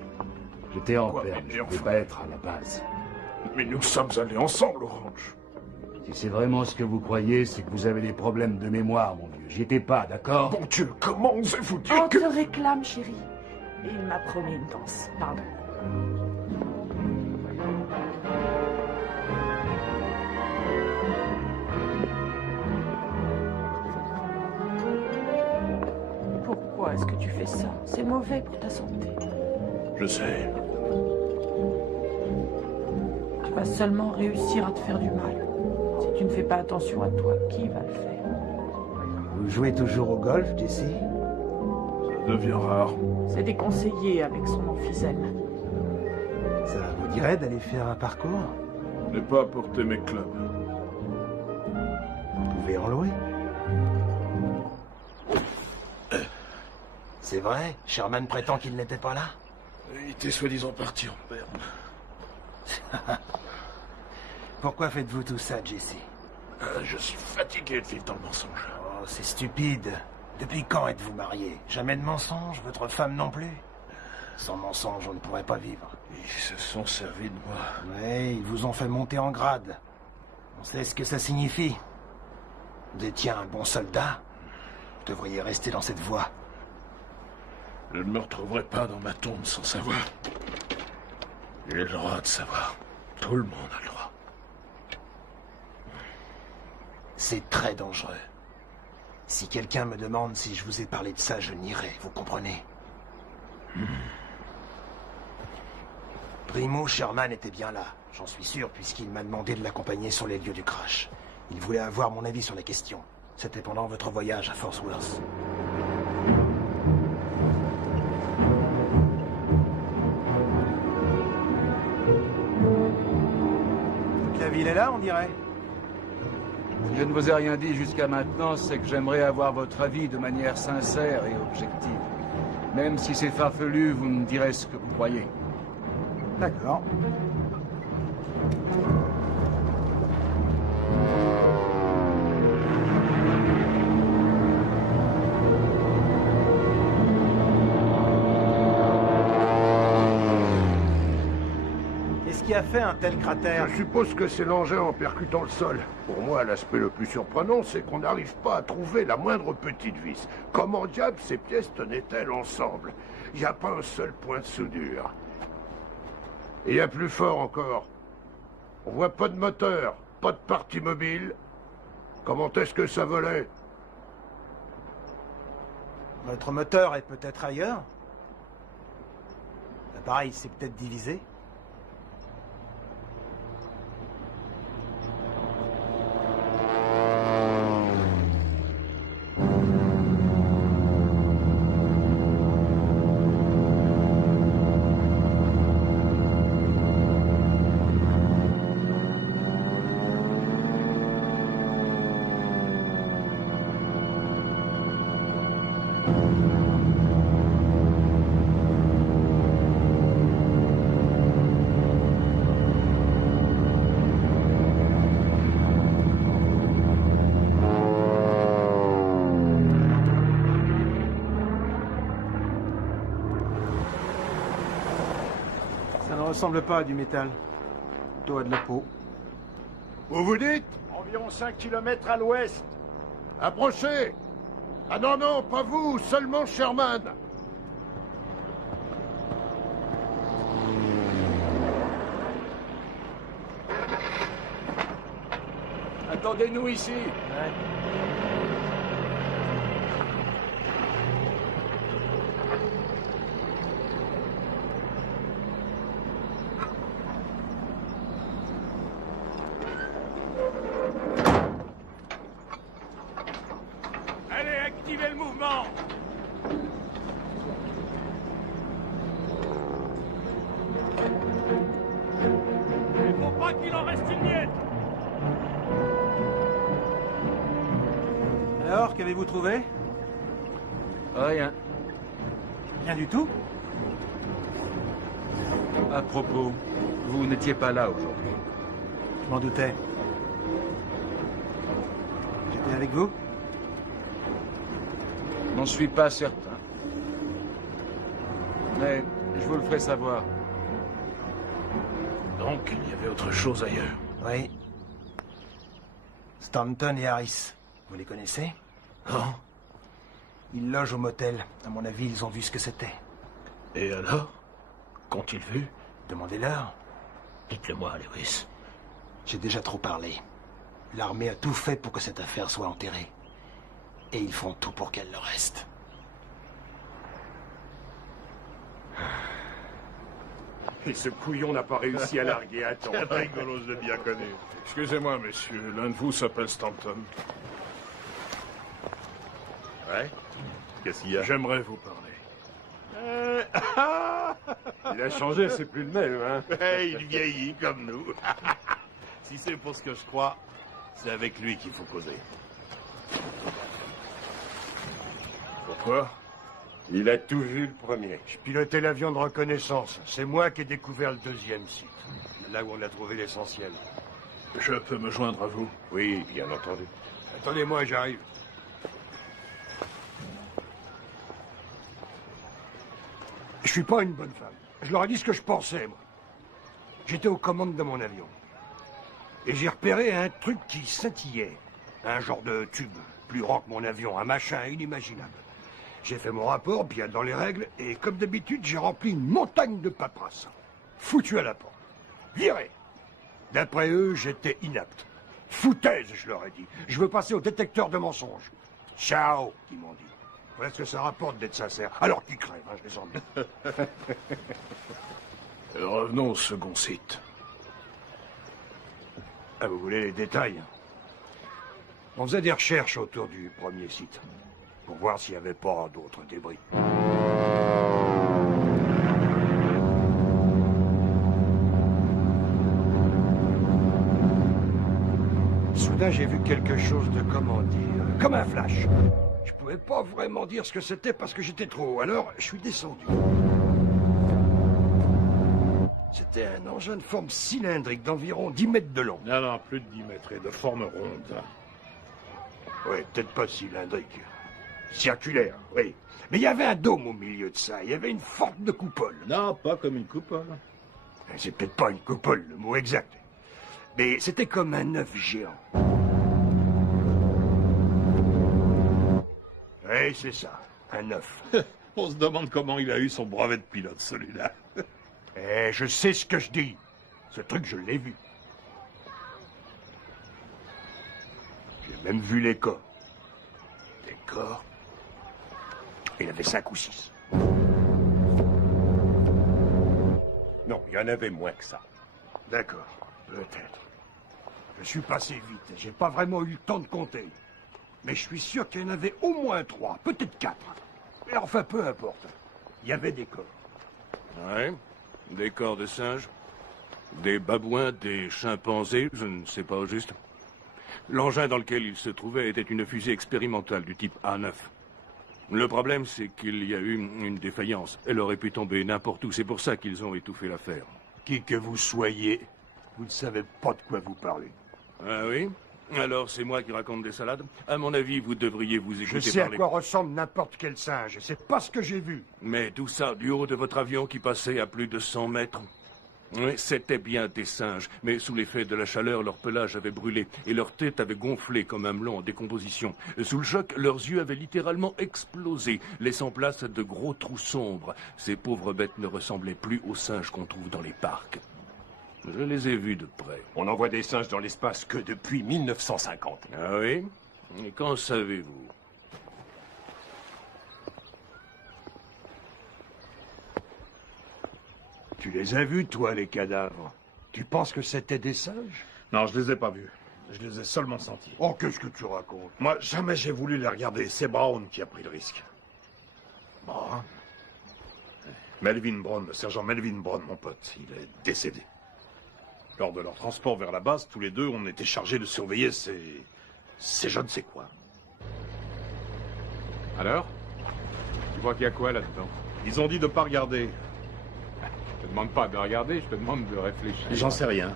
J'étais en Quoi, perme, mais je ne enfin- pouvais pas être à la base. Mais nous sommes allés ensemble au ranch. Si c'est vraiment ce que vous croyez, c'est que vous avez des problèmes de mémoire, mon vieux. J'y étais pas, d'accord? Mon Dieu, comment osez-vous dire On te réclame, chérie. Et il m'a promis une danse. Pardon. Pourquoi est-ce que tu fais ça? C'est mauvais pour ta santé. Je sais. Tu vas seulement réussir à te faire du mal. Si tu ne fais pas attention à toi, qui va le faire? Vous jouez toujours au golf, Jesse? Ça devient rare. C'est déconseillé avec son emphysème. Ça vous dirait d'aller faire un parcours? Je n'ai pas apporté mes clubs. Vous pouvez en louer. C'est vrai? Sherman prétend qu'il n'était pas là? Il était soi-disant parti en berne. Pourquoi faites-vous tout ça, Jesse? Je suis fatigué de vivre dans le mensonge. Oh, c'est stupide. Depuis quand êtes-vous marié? Jamais de mensonge, votre femme non plus? Sans mensonge, on ne pourrait pas vivre. Ils se sont servis de moi. Oui, ils vous ont fait monter en grade. On sait ce que ça signifie. Vous étiez un bon soldat. Vous devriez rester dans cette voie. Je ne me retrouverai pas dans ma tombe sans savoir. J'ai le droit de savoir. Tout le monde a le droit. C'est très dangereux. Si quelqu'un me demande si je vous ai parlé de ça, je nierai, vous comprenez? Primo Sherman était bien là, j'en suis sûr, puisqu'il m'a demandé de l'accompagner sur les lieux du crash. Il voulait avoir mon avis sur la question. C'était pendant votre voyage à Fort Worth. Toute la ville est là, on dirait? Si je ne vous ai rien dit jusqu'à maintenant, c'est que j'aimerais avoir votre avis de manière sincère et objective. Même si c'est farfelu, vous me direz ce que vous croyez. D'accord. Qu'est-ce qui a fait un tel cratère? Je suppose que c'est l'engin en percutant le sol. Pour moi, l'aspect le plus surprenant, c'est qu'on n'arrive pas à trouver la moindre petite vis. Comment diable ces pièces tenaient-elles ensemble? Il n'y a pas un seul point de soudure. Et il y a plus fort encore. On voit pas de moteur, pas de partie mobile. Comment est-ce que ça volait? Votre moteur est peut-être ailleurs? L'appareil s'est peut-être divisé? Ça ne ressemble pas à du métal. Plutôt à de la peau. Vous vous dites? Environ 5 km à l'ouest. Approchez! Ah non, non, pas vous, seulement Sherman. Attendez-nous ici. Allez, activez le mouvement. Il faut pas qu'il en reste une miette. Alors, qu'avez-vous trouvé? Rien. Rien du tout? À propos, vous n'étiez pas là aujourd'hui. Je m'en doutais. J'étais avec vous? N'en suis pas certain. Mais je vous le ferai savoir. Donc, il y avait autre chose ailleurs. Oui. Stanton et Harris. Vous les connaissez? Non. Ils logent au motel. À mon avis, ils ont vu ce que c'était. Et alors? Qu'ont-ils vu? Demandez-leur. Dites-le-moi, Lewis. J'ai déjà trop parlé. L'armée a tout fait pour que cette affaire soit enterrée. Et ils font tout pour qu'elle le reste. Et ce couillon n'a pas réussi à larguer à temps. Rigolo, je l'ai bien connu. Excusez-moi, messieurs, l'un de vous s'appelle Stanton. Ouais? Qu'est-ce qu'il y a? J'aimerais vous parler. Il a changé, c'est plus le même, hein? Il vieillit comme nous. Si c'est pour ce que je crois, c'est avec lui qu'il faut causer. Pourquoi? Il a tout vu le premier. Je pilotais l'avion de reconnaissance. C'est moi qui ai découvert le deuxième site. Là où on a trouvé l'essentiel. Je peux me joindre à vous? Oui, bien entendu. Attendez-moi, j'arrive. Je suis pas une bonne femme. Je leur ai dit ce que je pensais, moi. J'étais aux commandes de mon avion. Et j'ai repéré un truc qui scintillait. Un genre de tube, plus grand que mon avion, un machin inimaginable. J'ai fait mon rapport, bien dans les règles, et comme d'habitude, j'ai rempli une montagne de paperasse. Foutu à la porte. Viré. D'après eux, j'étais inapte. Foutaise, je leur ai dit. Je veux passer au détecteur de mensonges. Ciao, ils m'ont dit. Voilà ce que ça rapporte d'être sincère. Alors qu'ils crèvent, hein, je les emmène. Revenons au second site. Ah, vous voulez les détails? On faisait des recherches autour du premier site, pour voir s'il n'y avait pas d'autres débris. Soudain, j'ai vu quelque chose de, comment dire, comme un flash. Je pouvais pas vraiment dire ce que c'était parce que j'étais trop haut, alors je suis descendu. C'était un engin de forme cylindrique d'environ 10 mètres de long. Non, plus de 10 mètres et de forme ronde. Oui, peut-être pas cylindrique. Circulaire, oui. Mais il y avait un dôme au milieu de ça. Il y avait une forme de coupole. Non, pas comme une coupole. C'est peut-être pas une coupole, le mot exact. Mais c'était comme un œuf géant. Oui, c'est ça, un œuf. On se demande comment il a eu son brevet de pilote, celui-là. Eh, je sais ce que je dis. Ce truc, je l'ai vu. J'ai même vu les corps. Des corps? Il y en avait 5 ou 6. Non, il y en avait moins que ça. D'accord, peut-être. Je suis passé vite, j'ai pas vraiment eu le temps de compter. Mais je suis sûr qu'il y en avait au moins 3, peut-être 4. Et enfin, peu importe. Il y avait des corps. Ouais, des corps de singes, des babouins, des chimpanzés, je ne sais pas au juste. L'engin dans lequel il se trouvait était une fusée expérimentale du type A9. Le problème, c'est qu'il y a eu une défaillance. Elle aurait pu tomber n'importe où. C'est pour ça qu'ils ont étouffé l'affaire. Qui que vous soyez, vous ne savez pas de quoi vous parlez. Ah oui? Alors c'est moi qui raconte des salades? À mon avis, vous devriez vous écouter Je sais parler. à quoi ressemble n'importe quel singe. C'est pas ce que j'ai vu. Mais tout ça, du haut de votre avion qui passait à plus de 100 mètres. Oui, c'était bien des singes, mais sous l'effet de la chaleur, leur pelage avait brûlé et leur tête avait gonflé comme un melon en décomposition. Sous le choc, leurs yeux avaient littéralement explosé, laissant place à de gros trous sombres. Ces pauvres bêtes ne ressemblaient plus aux singes qu'on trouve dans les parcs. Je les ai vus de près. On envoie des singes dans l'espace que depuis 1950. Ah oui? Et qu'en savez-vous? Tu les as vus, toi, les cadavres? Tu penses que c'était des singes? Non, je les ai pas vus. Je les ai seulement sentis. Oh, qu'est-ce que tu racontes? Moi, jamais j'ai voulu les regarder. C'est Brown qui a pris le risque. Brown? Melvin Brown, le sergent Melvin Brown, mon pote, il est décédé. Lors de leur transport vers la base, tous les deux, on était chargés de surveiller ces je ne sais quoi. Alors? Tu vois qu'il y a quoi là-dedans? Ils ont dit de pas regarder. Je te demande pas de regarder, je te demande de réfléchir. J'en sais rien.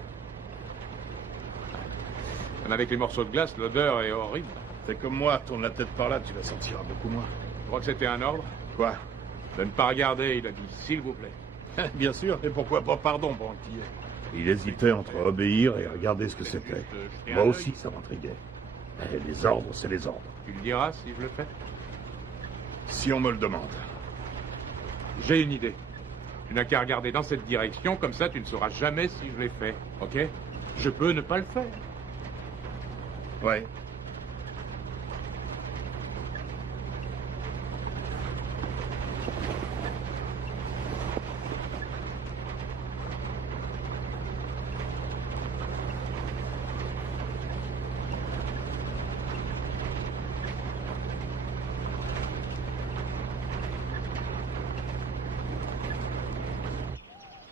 Avec les morceaux de glace, l'odeur est horrible. Fais comme moi, tourne la tête par là, tu la sentiras beaucoup moins. Tu crois que c'était un ordre? Quoi? De ne pas regarder, il a dit, s'il vous plaît. Bien sûr, et pourquoi pas pardon, Branquillet? Il hésitait entre obéir et regarder ce que c'était. Moi aussi, ça m'intriguait. Mais les ordres, c'est les ordres. Tu le diras si je le fais? Si on me le demande. J'ai une idée. Tu n'as qu'à regarder dans cette direction, comme ça tu ne sauras jamais si je l'ai fait, ok? Je peux ne pas le faire. Ouais.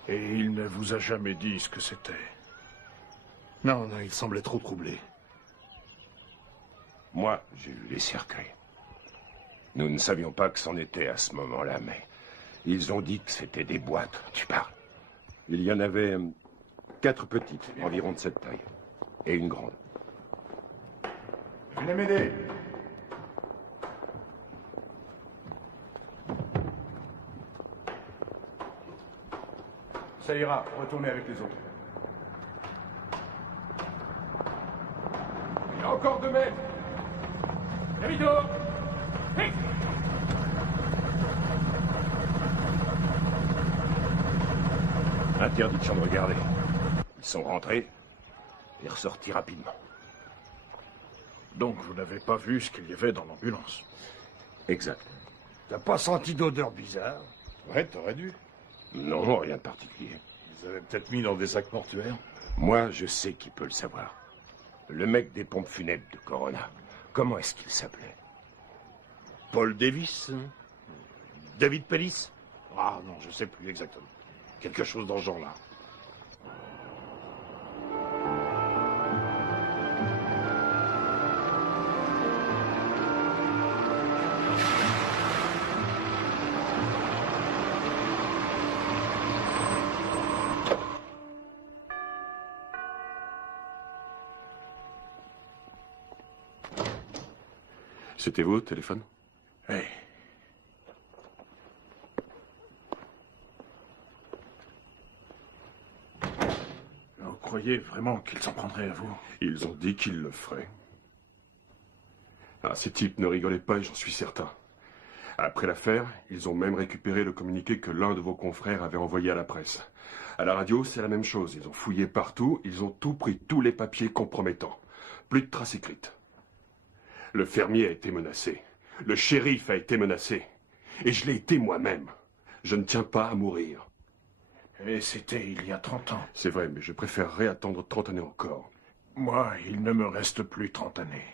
Et il ne vous a jamais dit ce que c'était? Non, il semblait trop troublé. Moi, j'ai vu les cercueils. Nous ne savions pas que c'en était à ce moment-là, mais ils ont dit que c'était des boîtes. Tu parles. Il y en avait 4 petites, environ de cette taille, et une grande. Venez m'aider. Ça ira, retournez avec les autres. Il y a encore 2 mètres. Davito! Vite! Interdiction de regarder. Ils sont rentrés et ressortis rapidement. Donc vous n'avez pas vu ce qu'il y avait dans l'ambulance? Exact. T'as pas senti d'odeur bizarre? Ouais, t'aurais dû. Non, rien de particulier. Ils avaient peut-être mis dans des sacs mortuaires. Moi, je sais qui peut le savoir. Le mec des pompes funèbres de Corona. Comment est-ce qu'il s'appelait? Paul Davis? David Pellis? Ah non, je sais plus exactement. Quelque chose dans ce genre-là. C'était vous au téléphone? Hey. Vous croyez vraiment qu'ils s'en prendraient à vous? Ils ont dit qu'ils le feraient. Ah, ces types ne rigolaient pas et j'en suis certain. Après l'affaire, ils ont même récupéré le communiqué que l'un de vos confrères avait envoyé à la presse. À la radio, c'est la même chose. Ils ont fouillé partout, ils ont tout pris, tous les papiers compromettants. Plus de traces écrites. Le fermier a été menacé. Le shérif a été menacé. Et je l'ai été moi-même. Je ne tiens pas à mourir. Et c'était il y a 30 ans. C'est vrai, mais je préférerais attendre 30 années encore. Moi, il ne me reste plus 30 années.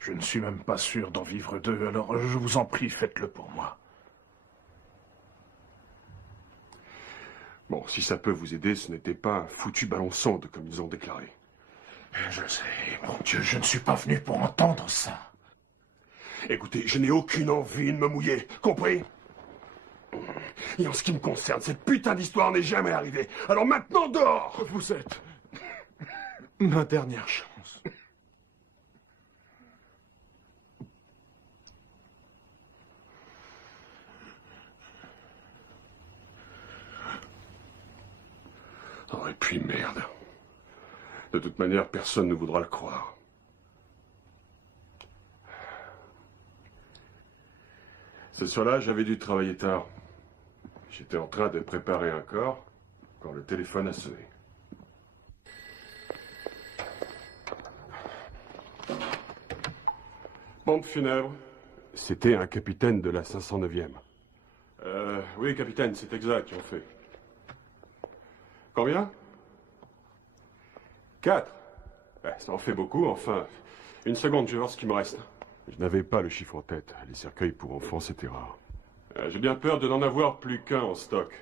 Je ne suis même pas sûr d'en vivre 2, alors je vous en prie, faites-le pour moi. Bon, si ça peut vous aider, ce n'était pas un foutu ballon sonde, comme ils ont déclaré. Je sais, mon Dieu, je ne suis pas venu pour entendre ça. Écoutez, je n'ai aucune envie de me mouiller, compris? Et en ce qui me concerne, cette putain d'histoire n'est jamais arrivée. Alors maintenant, dehors! Vous êtes ma dernière chance. Oh, et puis merde. De toute manière, personne ne voudra le croire. Ce soir-là, j'avais dû travailler tard. J'étais en train de préparer un corps quand le téléphone a sonné. Pompe funèbre. C'était un capitaine de la 509e. Oui, capitaine, c'est exact, ils ont fait. Combien? 4. Ça en fait beaucoup, enfin. Une seconde, je vais voir ce qui me reste. Je n'avais pas le chiffre en tête. Les cercueils pour enfants, c'était rare. J'ai bien peur de n'en avoir plus qu'un en stock.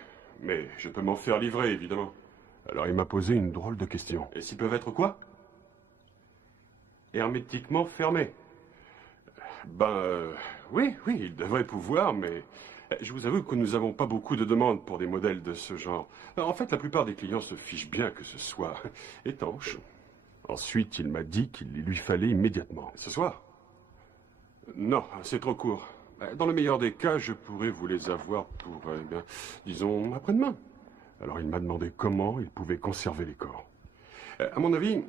Mais je peux m'en faire livrer, évidemment. Alors il m'a posé une drôle de question. Et s'ils peuvent être quoi? Hermétiquement fermés. Oui, ils devraient pouvoir, mais je vous avoue que nous n'avons pas beaucoup de demandes pour des modèles de ce genre. En fait, la plupart des clients se fichent bien que ce soit étanche. Ensuite, il m'a dit qu'il lui fallait immédiatement. Ce soir? Non, c'est trop court. Dans le meilleur des cas, je pourrais vous les avoir pour, disons, après-demain. Alors il m'a demandé comment il pouvait conserver les corps. À mon avis,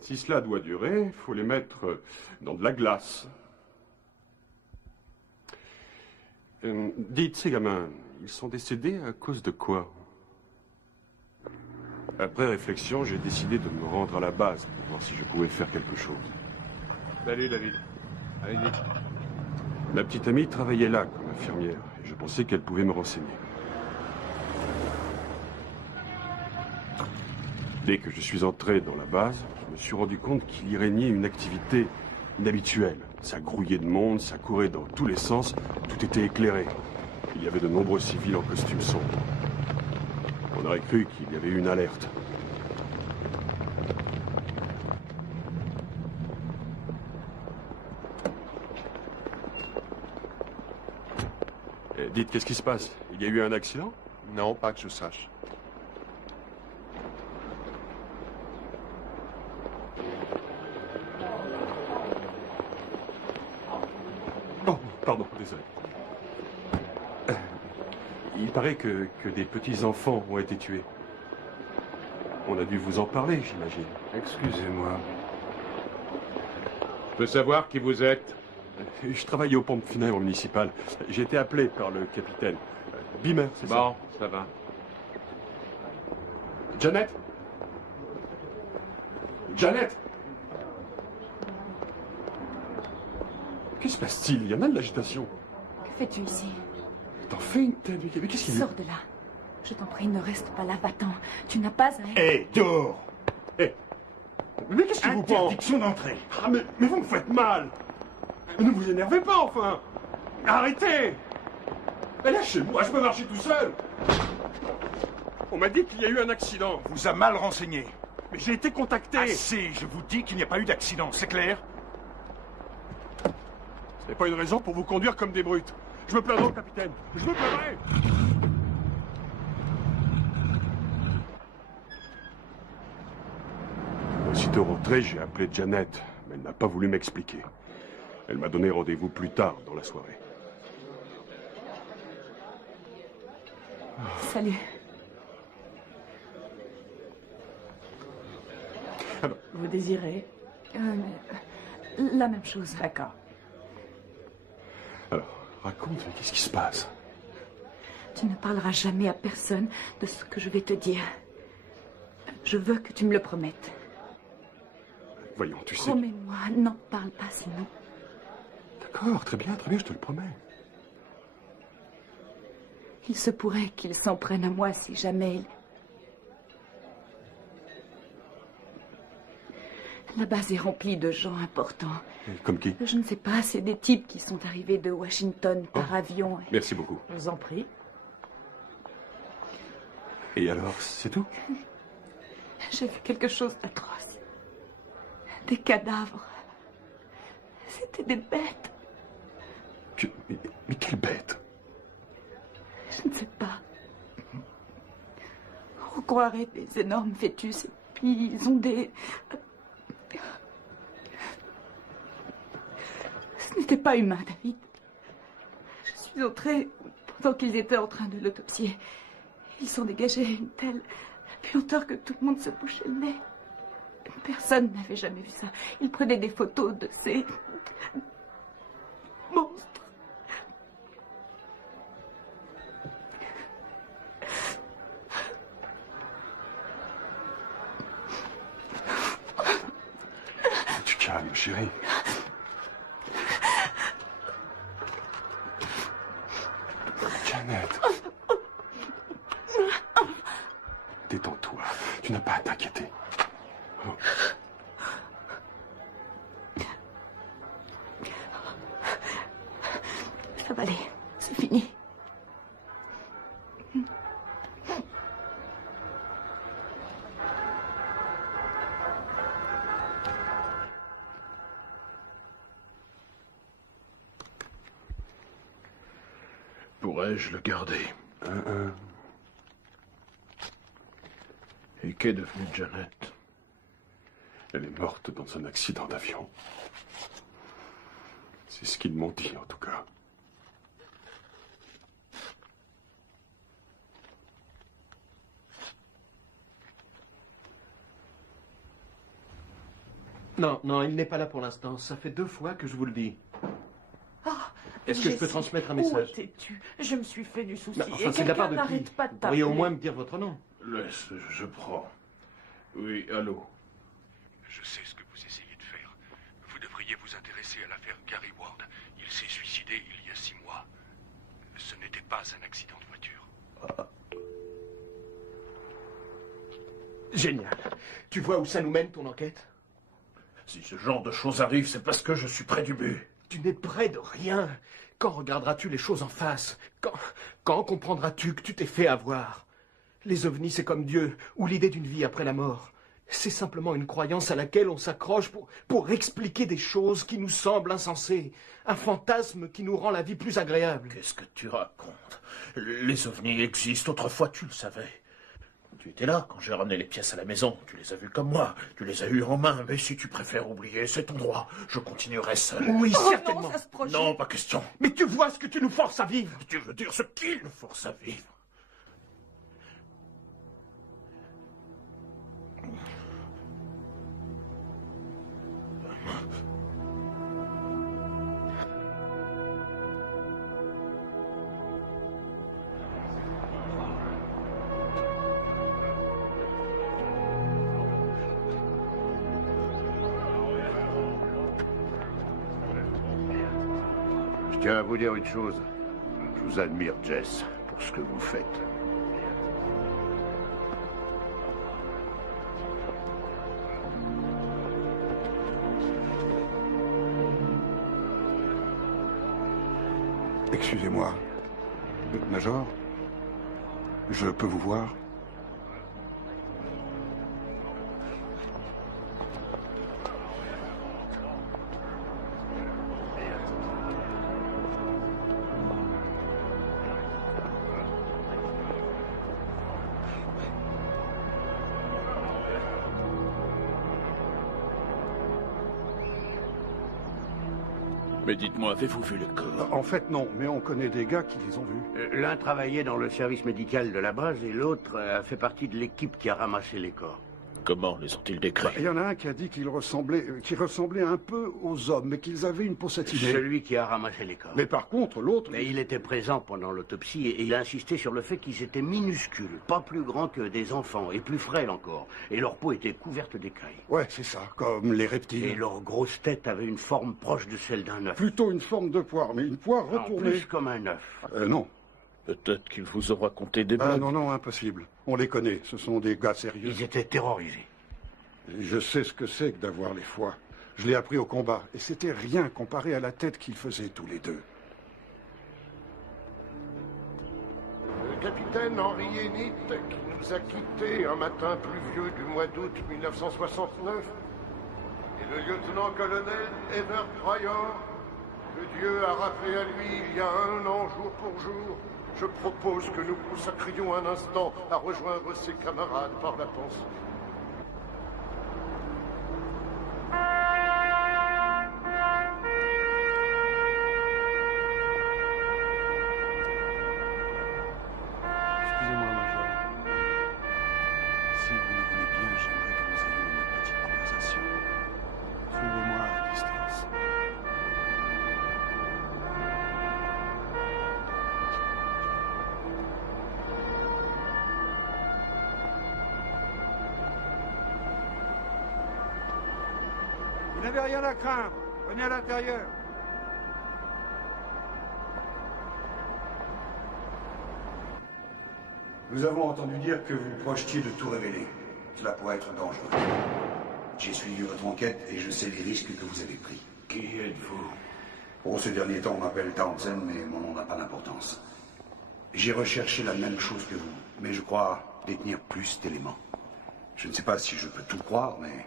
si cela doit durer, il faut les mettre dans de la glace. Dites, ces gamins, ils sont décédés à cause de quoi? Après réflexion, j'ai décidé de me rendre à la base pour voir si je pouvais faire quelque chose. Salut, David. Allez, vite. Ma petite amie travaillait là comme infirmière et je pensais qu'elle pouvait me renseigner. Dès que je suis entré dans la base, je me suis rendu compte qu'il y régnait une activité inhabituelle. Ça grouillait de monde, ça courait dans tous les sens, tout était éclairé. Il y avait de nombreux civils en costume sombre. On aurait cru qu'il y avait eu une alerte. Dites, qu'est-ce qui se passe? Il y a eu un accident? Non, pas que je sache. Oh, pardon, désolé. Il paraît que des petits-enfants ont été tués. On a dû vous en parler, j'imagine. Excusez-moi. Je peux savoir qui vous êtes? Je travaille aux pompes funèbres municipales. J'ai été appelé par le capitaine. Beamer, c'est ça? Bon, ça va. Janet? Janet? Qu'est-ce qui se passe-t-il? Il y en a de l'agitation. Que fais-tu ici? T'en fais une tête. Mais qu'est-ce qu'il y a? Sors de là. Je t'en prie, ne reste pas là, va-t'en. Tu n'as pas à... Hé, dehors! Hé! Mais qu'est-ce qui vous prend? Interdiction d'entrée. Ah, mais vous me faites mal! Ne vous énervez pas, enfin! Arrêtez! Lâchez-moi, je peux marcher tout seul! On m'a dit qu'il y a eu un accident. Vous a mal renseigné. Mais j'ai été contacté. Assez, je vous dis qu'il n'y a pas eu d'accident, c'est clair? Ce n'est pas une raison pour vous conduire comme des brutes. Je me plaindrai au capitaine. Je me plaindrai! Aussitôt rentré, j'ai appelé Janet, mais elle n'a pas voulu m'expliquer. Elle m'a donné rendez-vous plus tard dans la soirée. Salut. Alors, Vous désirez la même chose. D'accord. Alors, raconte, mais qu'est-ce qui se passe? Tu ne parleras jamais à personne de ce que je vais te dire. Je veux que tu me le promettes. Voyons, tu sais... Promets-moi, n'en parle pas sinon. D'accord, très bien, je te le promets. Il se pourrait qu'il s'en prenne à moi si jamais il... La base est remplie de gens importants. Comme qui? Je ne sais pas, c'est des types qui sont arrivés de Washington par avion. Merci beaucoup. Je vous en prie. Et alors, c'est tout? J'ai vu quelque chose d'atroce. Des cadavres. C'était des bêtes. Mais quelle bête? Je ne sais pas. On croirait des énormes fœtus. Et puis ils ont des... Ce n'était pas humain, David. Je suis entrée pendant qu'ils étaient en train de l'autopsier. Ils sont dégagés une telle puanteur que tout le monde se bouchait le nez. Personne n'avait jamais vu ça. Ils prenaient des photos de ces monstres. Tu calmes, chérie. Janet. Détends-toi. Tu n'as pas à t'inquiéter. Oh. Ça va aller. C'est fini. Pourrais-je le garder? Et qu'est devenue Janet? Elle est morte dans un accident d'avion. C'est ce qu'ils m'ont dit, en tout cas. Non, non, il n'est pas là pour l'instant. Ça fait 2 fois que je vous le dis. Ah, Est-ce que je peux transmettre un message? Où étais-tu? Je me suis fait du souci. Bah, enfin, et c'est de la part quelqu'un de qui? n'arrête pas de Vous pourriez au t'appeler. moins me dire votre nom. Laisse, je prends. Oui, allô. Je sais ce que vous essayez de faire. Vous devriez vous intéresser à l'affaire Gary Ward. Il s'est suicidé il y a 6 mois. Ce n'était pas un accident de voiture. Génial. Tu vois où ça nous mène, ton enquête? Si ce genre de choses arrive, c'est parce que je suis près du but. Tu n'es près de rien. Quand regarderas-tu les choses en face? Quand comprendras-tu que tu t'es fait avoir? Les ovnis, c'est comme Dieu, ou l'idée d'une vie après la mort. C'est simplement une croyance à laquelle on s'accroche pour expliquer des choses qui nous semblent insensées. Un fantasme qui nous rend la vie plus agréable. Qu'est-ce que tu racontes? Les ovnis existent, autrefois tu le savais. Tu étais là quand j'ai ramené les pièces à la maison. Tu les as vues comme moi. Tu les as eues en main. Mais si tu préfères oublier, c'est ton droit. Je continuerai seul. Oui, Oh certainement. non, ça se projette. Non, pas question. Mais tu vois ce que tu nous forces à vivre. Tu veux dire ce qu'il nous force à vivre? Je tiens à vous dire une chose. Je vous admire, Jess, pour ce que vous faites. Excusez-moi. Major? Je peux vous voir? Mais dites-moi, avez-vous vu le corps? En fait, non, mais on connaît des gars qui les ont vus. L'un travaillait dans le service médical de la base et l'autre a fait partie de l'équipe qui a ramassé les corps. Comment les ont-ils décrits? Il y en a un qui a dit qu'ils ressemblaient un peu aux hommes, mais qu'ils avaient une peau satinée. Celui qui a ramassé les corps. Mais par contre, l'autre... Mais il était présent pendant l'autopsie et il a insisté sur le fait qu'ils étaient minuscules, pas plus grands que des enfants et plus frêles encore. Et leur peau était couverte d'écailles. Ouais, c'est ça, comme les reptiles. Et leur grosse tête avait une forme proche de celle d'un œuf. Plutôt une forme de poire, mais une poire Non, retournée. plus comme un œuf. Non. Peut-être qu'il vous aura conté des blagues. Non, impossible. On les connaît, ce sont des gars sérieux. Ils étaient terrorisés. Et je sais ce que c'est que d'avoir les foies. Je l'ai appris au combat, et c'était rien comparé à la tête qu'ils faisaient tous les deux. Le capitaine Henry Enid, qui nous a quittés un matin pluvieux du mois d'août 1969, et le lieutenant-colonel Ever Pryor, que Dieu a rappelé à lui il y a 1 an, jour pour jour. Je propose que nous consacrions un instant à rejoindre ses camarades par la pensée. Excusez-moi, Major. Si vous le voulez bien, j'aimerais que nous ayons une petite conversation. Suivez-moi à distance. Vous n'avez rien à craindre. Venez à l'intérieur. Nous avons entendu dire que vous projetiez de tout révéler. Cela pourrait être dangereux. J'ai suivi votre enquête et je sais les risques que vous avez pris. Qui êtes-vous? Pour ce dernier temps, on m'appelle Townsend, mais mon nom n'a pas d'importance. J'ai recherché la même chose que vous, mais je crois détenir plus d'éléments. Je ne sais pas si je peux tout croire, mais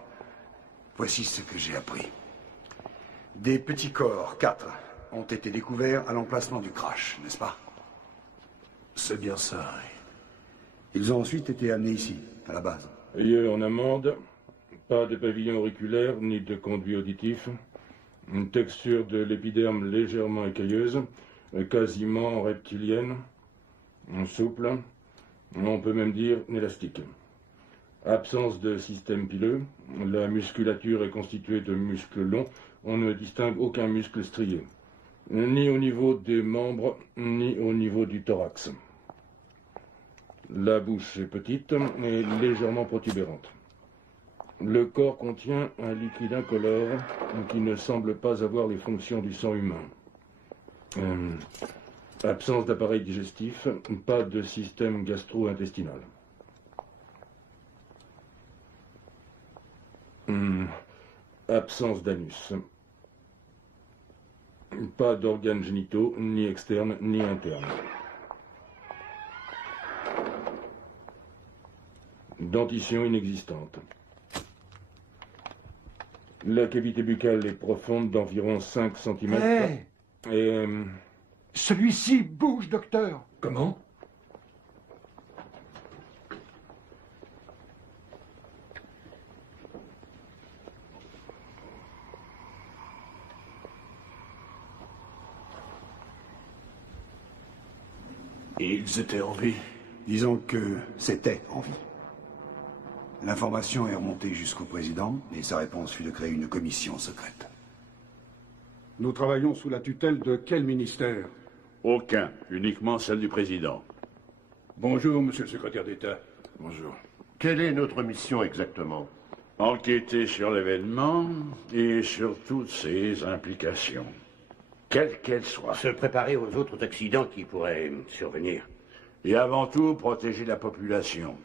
voici ce que j'ai appris. Des petits corps, 4, ont été découverts à l'emplacement du crash, n'est-ce pas? C'est bien ça, oui. Ils ont ensuite été amenés ici, à la base. Ayez en amende, pas de pavillon auriculaire ni de conduit auditif, une texture de l'épiderme légèrement écailleuse, quasiment reptilienne, souple, on peut même dire élastique. Absence de système pileux. La musculature est constituée de muscles longs. On ne distingue aucun muscle strié. Ni au niveau des membres, ni au niveau du thorax. La bouche est petite et légèrement protubérante. Le corps contient un liquide incolore qui ne semble pas avoir les fonctions du sang humain. Absence d'appareil digestif, pas de système gastro-intestinal. Absence d'anus. Pas d'organes génitaux, ni externes, ni internes. Dentition inexistante. La cavité buccale est profonde d'environ 5 cm. Hey, et... celui-ci bouge, docteur. Comment? Ils étaient en vie. Disons que c'était en vie. L'information est remontée jusqu'au président et sa réponse fut de créer une commission secrète. Nous travaillons sous la tutelle de quel ministère? Aucun, uniquement celle du président. Bonjour, monsieur le secrétaire d'État. Bonjour. Quelle est notre mission exactement? Enquêter sur l'événement et sur toutes ses implications, quelles qu'elles soient. Se préparer aux autres accidents qui pourraient survenir. Et avant tout, protéger la population.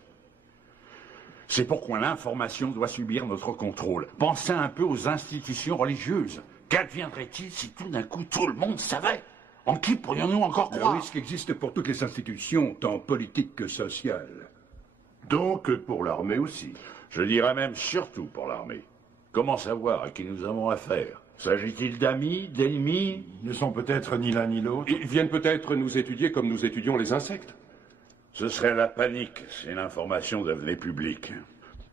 C'est pourquoi l'information doit subir notre contrôle. Pensez un peu aux institutions religieuses. Qu'adviendrait-il si tout d'un coup tout le monde savait? En qui pourrions-nous encore croire? Le risque existe pour toutes les institutions, tant politiques que sociales. Donc pour l'armée aussi. Je dirais même surtout pour l'armée. Comment savoir à qui nous avons affaire? S'agit-il d'amis, d'ennemis? Ils ne sont peut-être ni l'un ni l'autre. Ils viennent peut-être nous étudier comme nous étudions les insectes. Ce serait la panique si l'information devenait publique.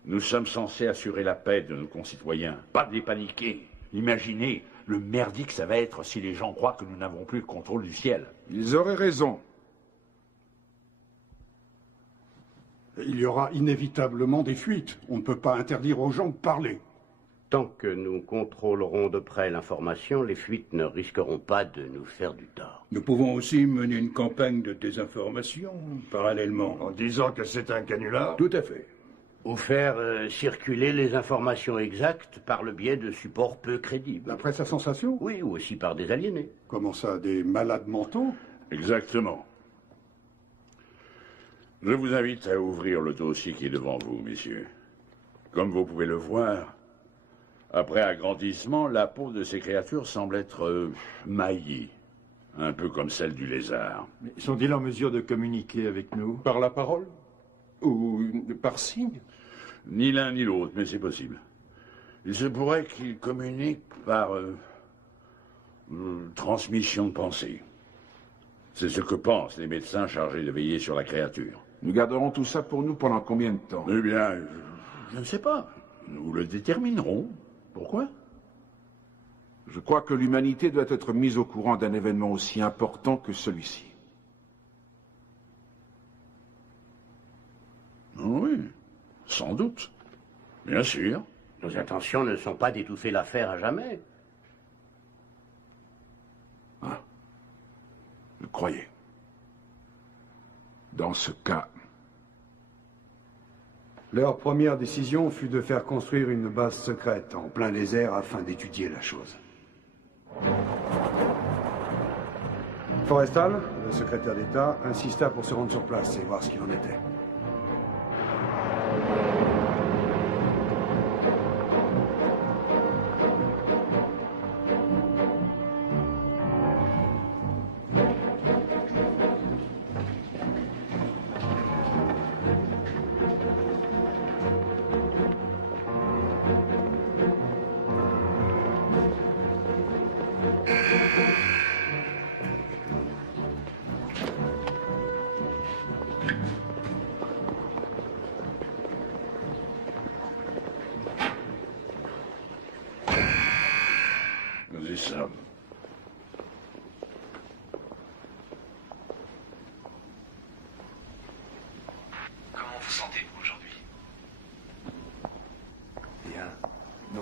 Nous sommes censés assurer la paix de nos concitoyens, pas dépaniquer. Imaginez le merdique ça va être si les gens croient que nous n'avons plus le contrôle du ciel. Ils auraient raison. Il y aura inévitablement des fuites. On ne peut pas interdire aux gens de parler. Tant que nous contrôlerons de près l'information, les fuites ne risqueront pas de nous faire du tort. Nous pouvons aussi mener une campagne de désinformation, parallèlement. En disant que c'est un canular? Tout à fait. Ou faire circuler les informations exactes par le biais de supports peu crédibles. La presse à sensation? Oui, ou aussi par des aliénés. Comment ça, des malades mentaux? Exactement. Je vous invite à ouvrir le dossier qui est devant vous, messieurs. Comme vous pouvez le voir, après agrandissement, la peau de ces créatures semble être maillée, un peu comme celle du lézard. Mais sont-ils en mesure de communiquer avec nous? Par la parole? Ou par signe? Ni l'un ni l'autre, mais c'est possible. Il se pourrait qu'ils communiquent par transmission de pensée. C'est ce que pensent les médecins chargés de veiller sur la créature. Nous garderons tout ça pour nous pendant combien de temps? Eh bien, je ne sais pas. Nous le déterminerons. Pourquoi? Je crois que l'humanité doit être mise au courant d'un événement aussi important que celui-ci. Oui, sans doute. Bien sûr. Nos intentions ne sont pas d'étouffer l'affaire à jamais. Ah, je croyais. Dans ce cas... Leur première décision fut de faire construire une base secrète en plein désert afin d'étudier la chose. Forrestal, le secrétaire d'État, insista pour se rendre sur place et voir ce qu'il en était.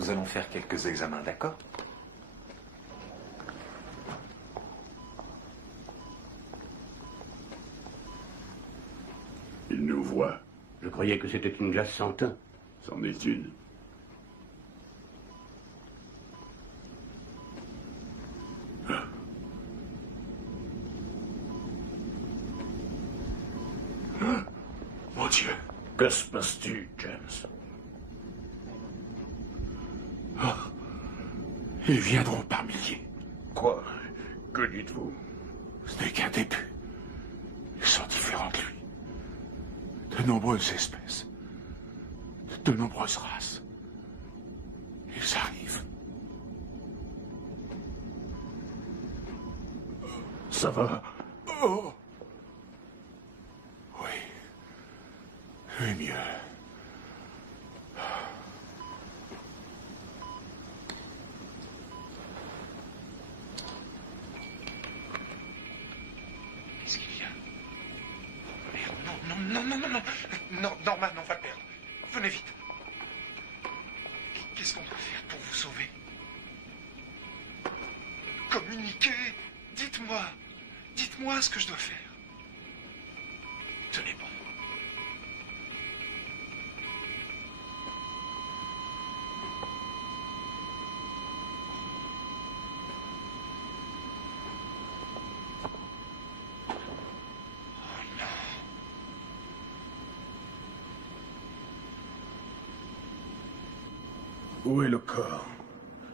nous allons faire quelques examens, d'accord? Il nous voit. Je croyais que c'était une glace sans teint. C'en est une. Mon Dieu. Que se passe-t-il, James? Ils viendront par milliers. Quoi? Que dites-vous? Ce n'est qu'un début. Ils sont différents de lui. De nombreuses espèces. De nombreuses races. Ils arrivent. Ça va? Oh! Oui. Oui, mieux. Qu'est-ce qu'il y a? Merde, non. Non, Norman, on va le perdre. Venez vite. Qu'est-ce qu'on doit faire pour vous sauver? Communiquez. Dites-moi ce que je dois faire. Tenez bon. Où est le corps?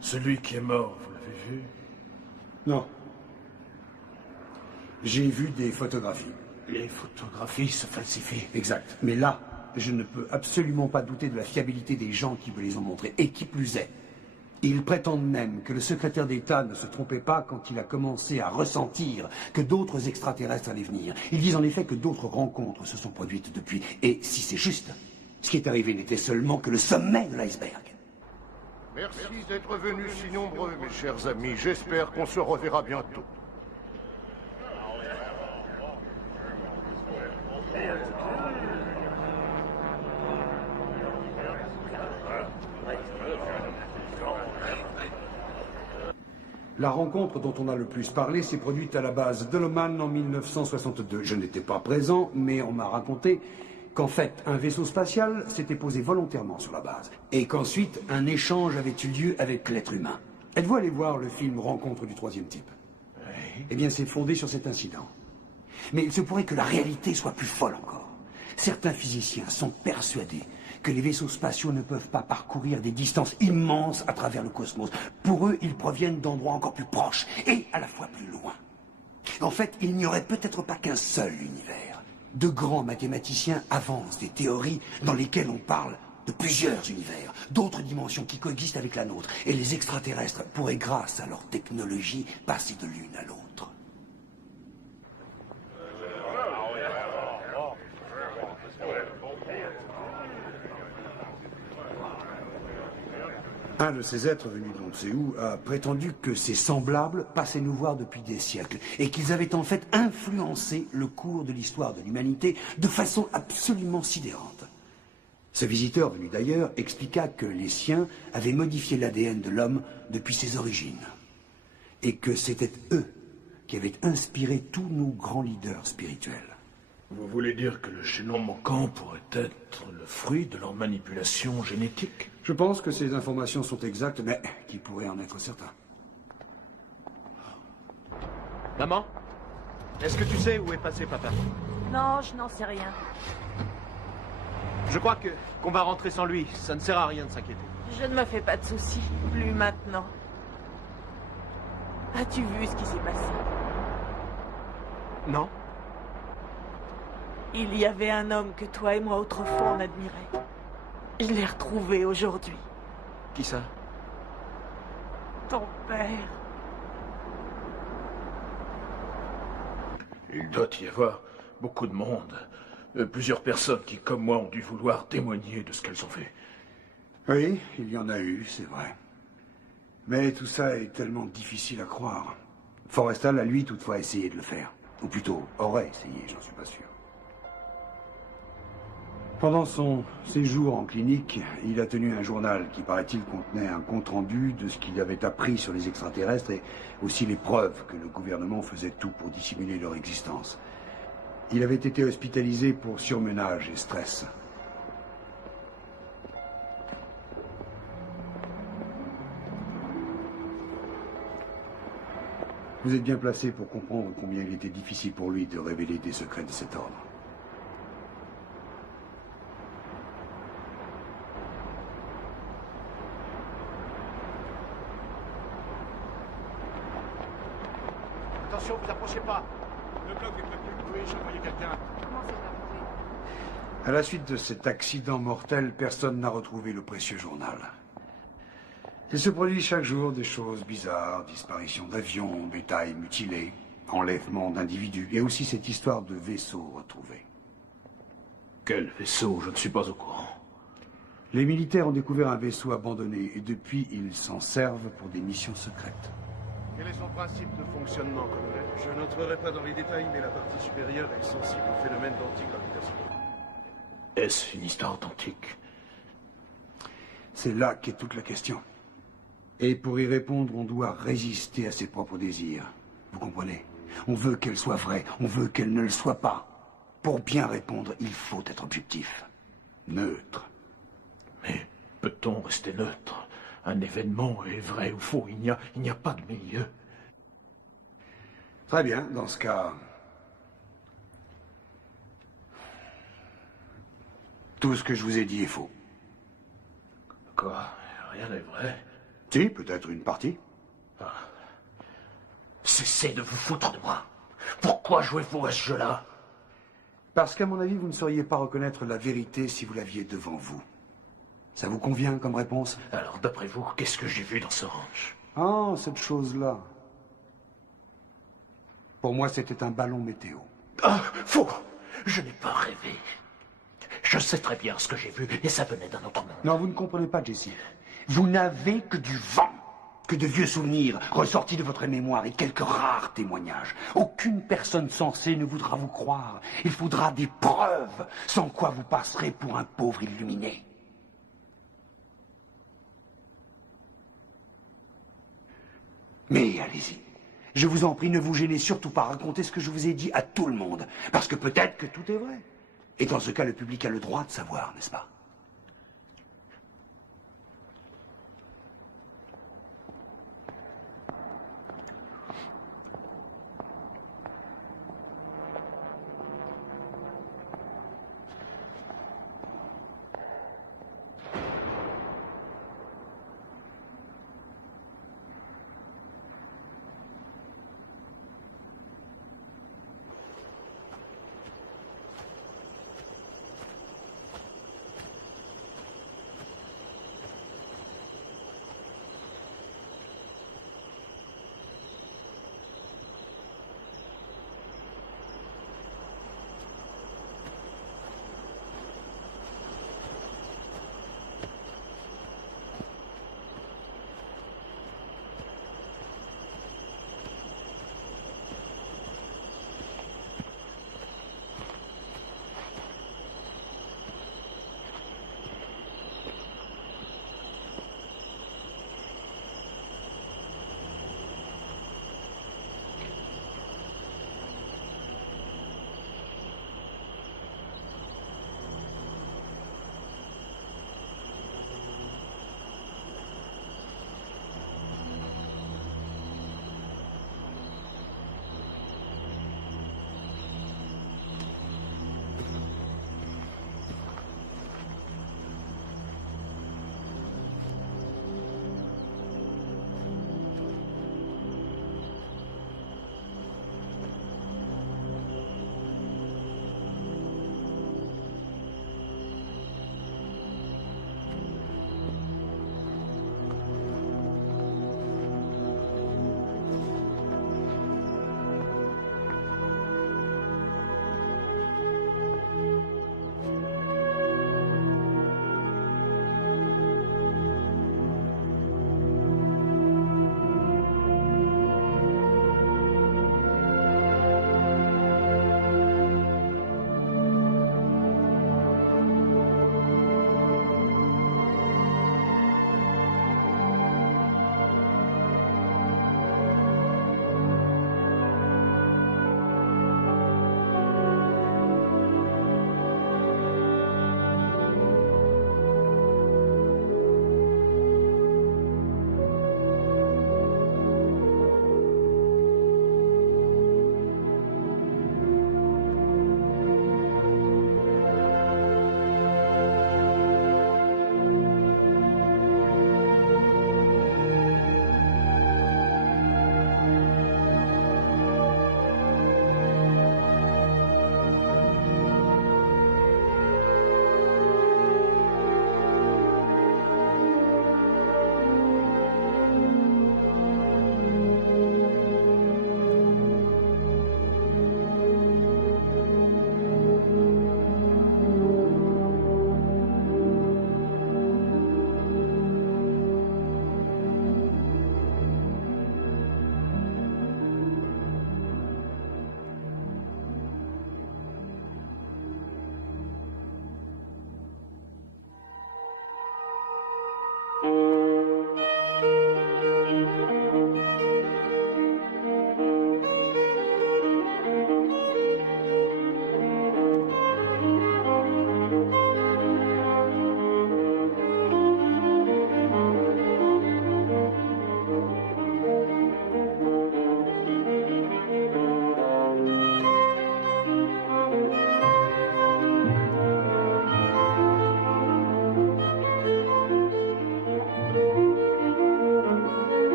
Celui qui est mort, vous l'avez vu? Non. J'ai vu des photographies. Les photographies se falsifient. Exact. Mais là, je ne peux absolument pas douter de la fiabilité des gens qui me les ont montrées. Et qui plus est, ils prétendent même que le secrétaire d'État ne se trompait pas quand il a commencé à ressentir que d'autres extraterrestres allaient venir. Ils disent en effet que d'autres rencontres se sont produites depuis. Et si c'est juste, ce qui est arrivé n'était seulement que le sommet de l'iceberg. Merci d'être venus si nombreux, mes chers amis. J'espère qu'on se reverra bientôt. La rencontre dont on a le plus parlé s'est produite à la base Doloman en 1962. Je n'étais pas présent, mais on m'a raconté qu'en fait, un vaisseau spatial s'était posé volontairement sur la base, et qu'ensuite, un échange avait eu lieu avec l'être humain. Êtes-vous allé voir le film Rencontre du troisième type? Oui. Eh bien, c'est fondé sur cet incident. Mais il se pourrait que la réalité soit plus folle encore. Certains physiciens sont persuadés que les vaisseaux spatiaux ne peuvent pas parcourir des distances immenses à travers le cosmos. Pour eux, ils proviennent d'endroits encore plus proches et à la fois plus loin. En fait, il n'y aurait peut-être pas qu'un seul univers. De grands mathématiciens avancent des théories dans lesquelles on parle de plusieurs univers, d'autres dimensions qui coexistent avec la nôtre. Et les extraterrestres pourraient, grâce à leur technologie, passer de l'une à l'autre. Un de ces êtres venus d'on ne sait où a prétendu que ses semblables passaient nous voir depuis des siècles et qu'ils avaient en fait influencé le cours de l'histoire de l'humanité de façon absolument sidérante. Ce visiteur venu d'ailleurs expliqua que les siens avaient modifié l'ADN de l'homme depuis ses origines et que c'était eux qui avaient inspiré tous nos grands leaders spirituels. Vous voulez dire que le génome manquant pourrait être le fruit de leur manipulation génétique? Je pense que ces informations sont exactes, mais qui pourrait en être certain? Maman? Est-ce que tu sais où est passé papa? Non, je n'en sais rien. Je crois qu'on va rentrer sans lui. Ça ne sert à rien de s'inquiéter. Je ne me fais pas de soucis. Plus maintenant. As-tu vu ce qui s'est passé? Non. Il y avait un homme que toi et moi autrefois on admirait. Je l'ai retrouvé aujourd'hui. Qui ça? Ton père. Il doit y avoir beaucoup de monde. Plusieurs personnes qui, comme moi, ont dû vouloir témoigner de ce qu'elles ont fait. Oui, il y en a eu, c'est vrai. Mais tout ça est tellement difficile à croire. Forrestal a lui toutefois essayé de le faire. Ou plutôt, aurait essayé, j'en suis pas sûr. Pendant son séjour en clinique, il a tenu un journal qui, paraît-il, contenait un compte-rendu de ce qu'il avait appris sur les extraterrestres et aussi les preuves que le gouvernement faisait tout pour dissimuler leur existence. Il avait été hospitalisé pour surmenage et stress. Vous êtes bien placé pour comprendre combien il était difficile pour lui de révéler des secrets de cet ordre. Attention, vous approchez pas. Le bloc est prévenu. Oui, j'ai envoyé quelqu'un. Comment c'est arrivé? À la suite de cet accident mortel, personne n'a retrouvé le précieux journal. Il se produit chaque jour des choses bizarres, disparitions d'avions, bétail mutilé, enlèvement d'individus, et aussi cette histoire de vaisseau retrouvé. Quel vaisseau? Je ne suis pas au courant. Les militaires ont découvert un vaisseau abandonné, et depuis, ils s'en servent pour des missions secrètes. Quel est son principe de fonctionnement, colonel? Je n'entrerai pas dans les détails, mais la partie supérieure est sensible au phénomène d'antigravitation. Est-ce une histoire authentique? C'est là qu'est toute la question. Et pour y répondre, on doit résister à ses propres désirs. Vous comprenez? On veut qu'elle soit vraie, on veut qu'elle ne le soit pas. Pour bien répondre, il faut être objectif. Neutre. Mais peut-on rester neutre? Un événement est vrai ou faux, il n'y a pas de milieu. Très bien, dans ce cas... Tout ce que je vous ai dit est faux. Quoi? Rien n'est vrai? Si, peut-être une partie. Ah. Cessez de vous foutre de moi. Pourquoi jouez-vous à ce jeu-là? Parce qu'à mon avis, vous ne sauriez pas reconnaître la vérité si vous l'aviez devant vous. Ça vous convient comme réponse? Alors, d'après vous, qu'est-ce que j'ai vu dans ce ranch? Ah, cette chose-là. Pour moi, c'était un ballon météo. Ah, faux! Je n'ai pas rêvé. Je sais très bien ce que j'ai vu, et ça venait d'un autre monde. Non, vous ne comprenez pas, Jesse. Vous n'avez que du vent, que de vieux souvenirs ressortis de votre mémoire et quelques rares témoignages. Aucune personne sensée ne voudra vous croire. Il faudra des preuves, sans quoi vous passerez pour un pauvre illuminé. Mais allez-y. Je vous en prie, ne vous gênez surtout pas. Racontez ce que je vous ai dit à tout le monde. Parce que peut-être que tout est vrai. Et dans ce cas, le public a le droit de savoir, n'est-ce pas?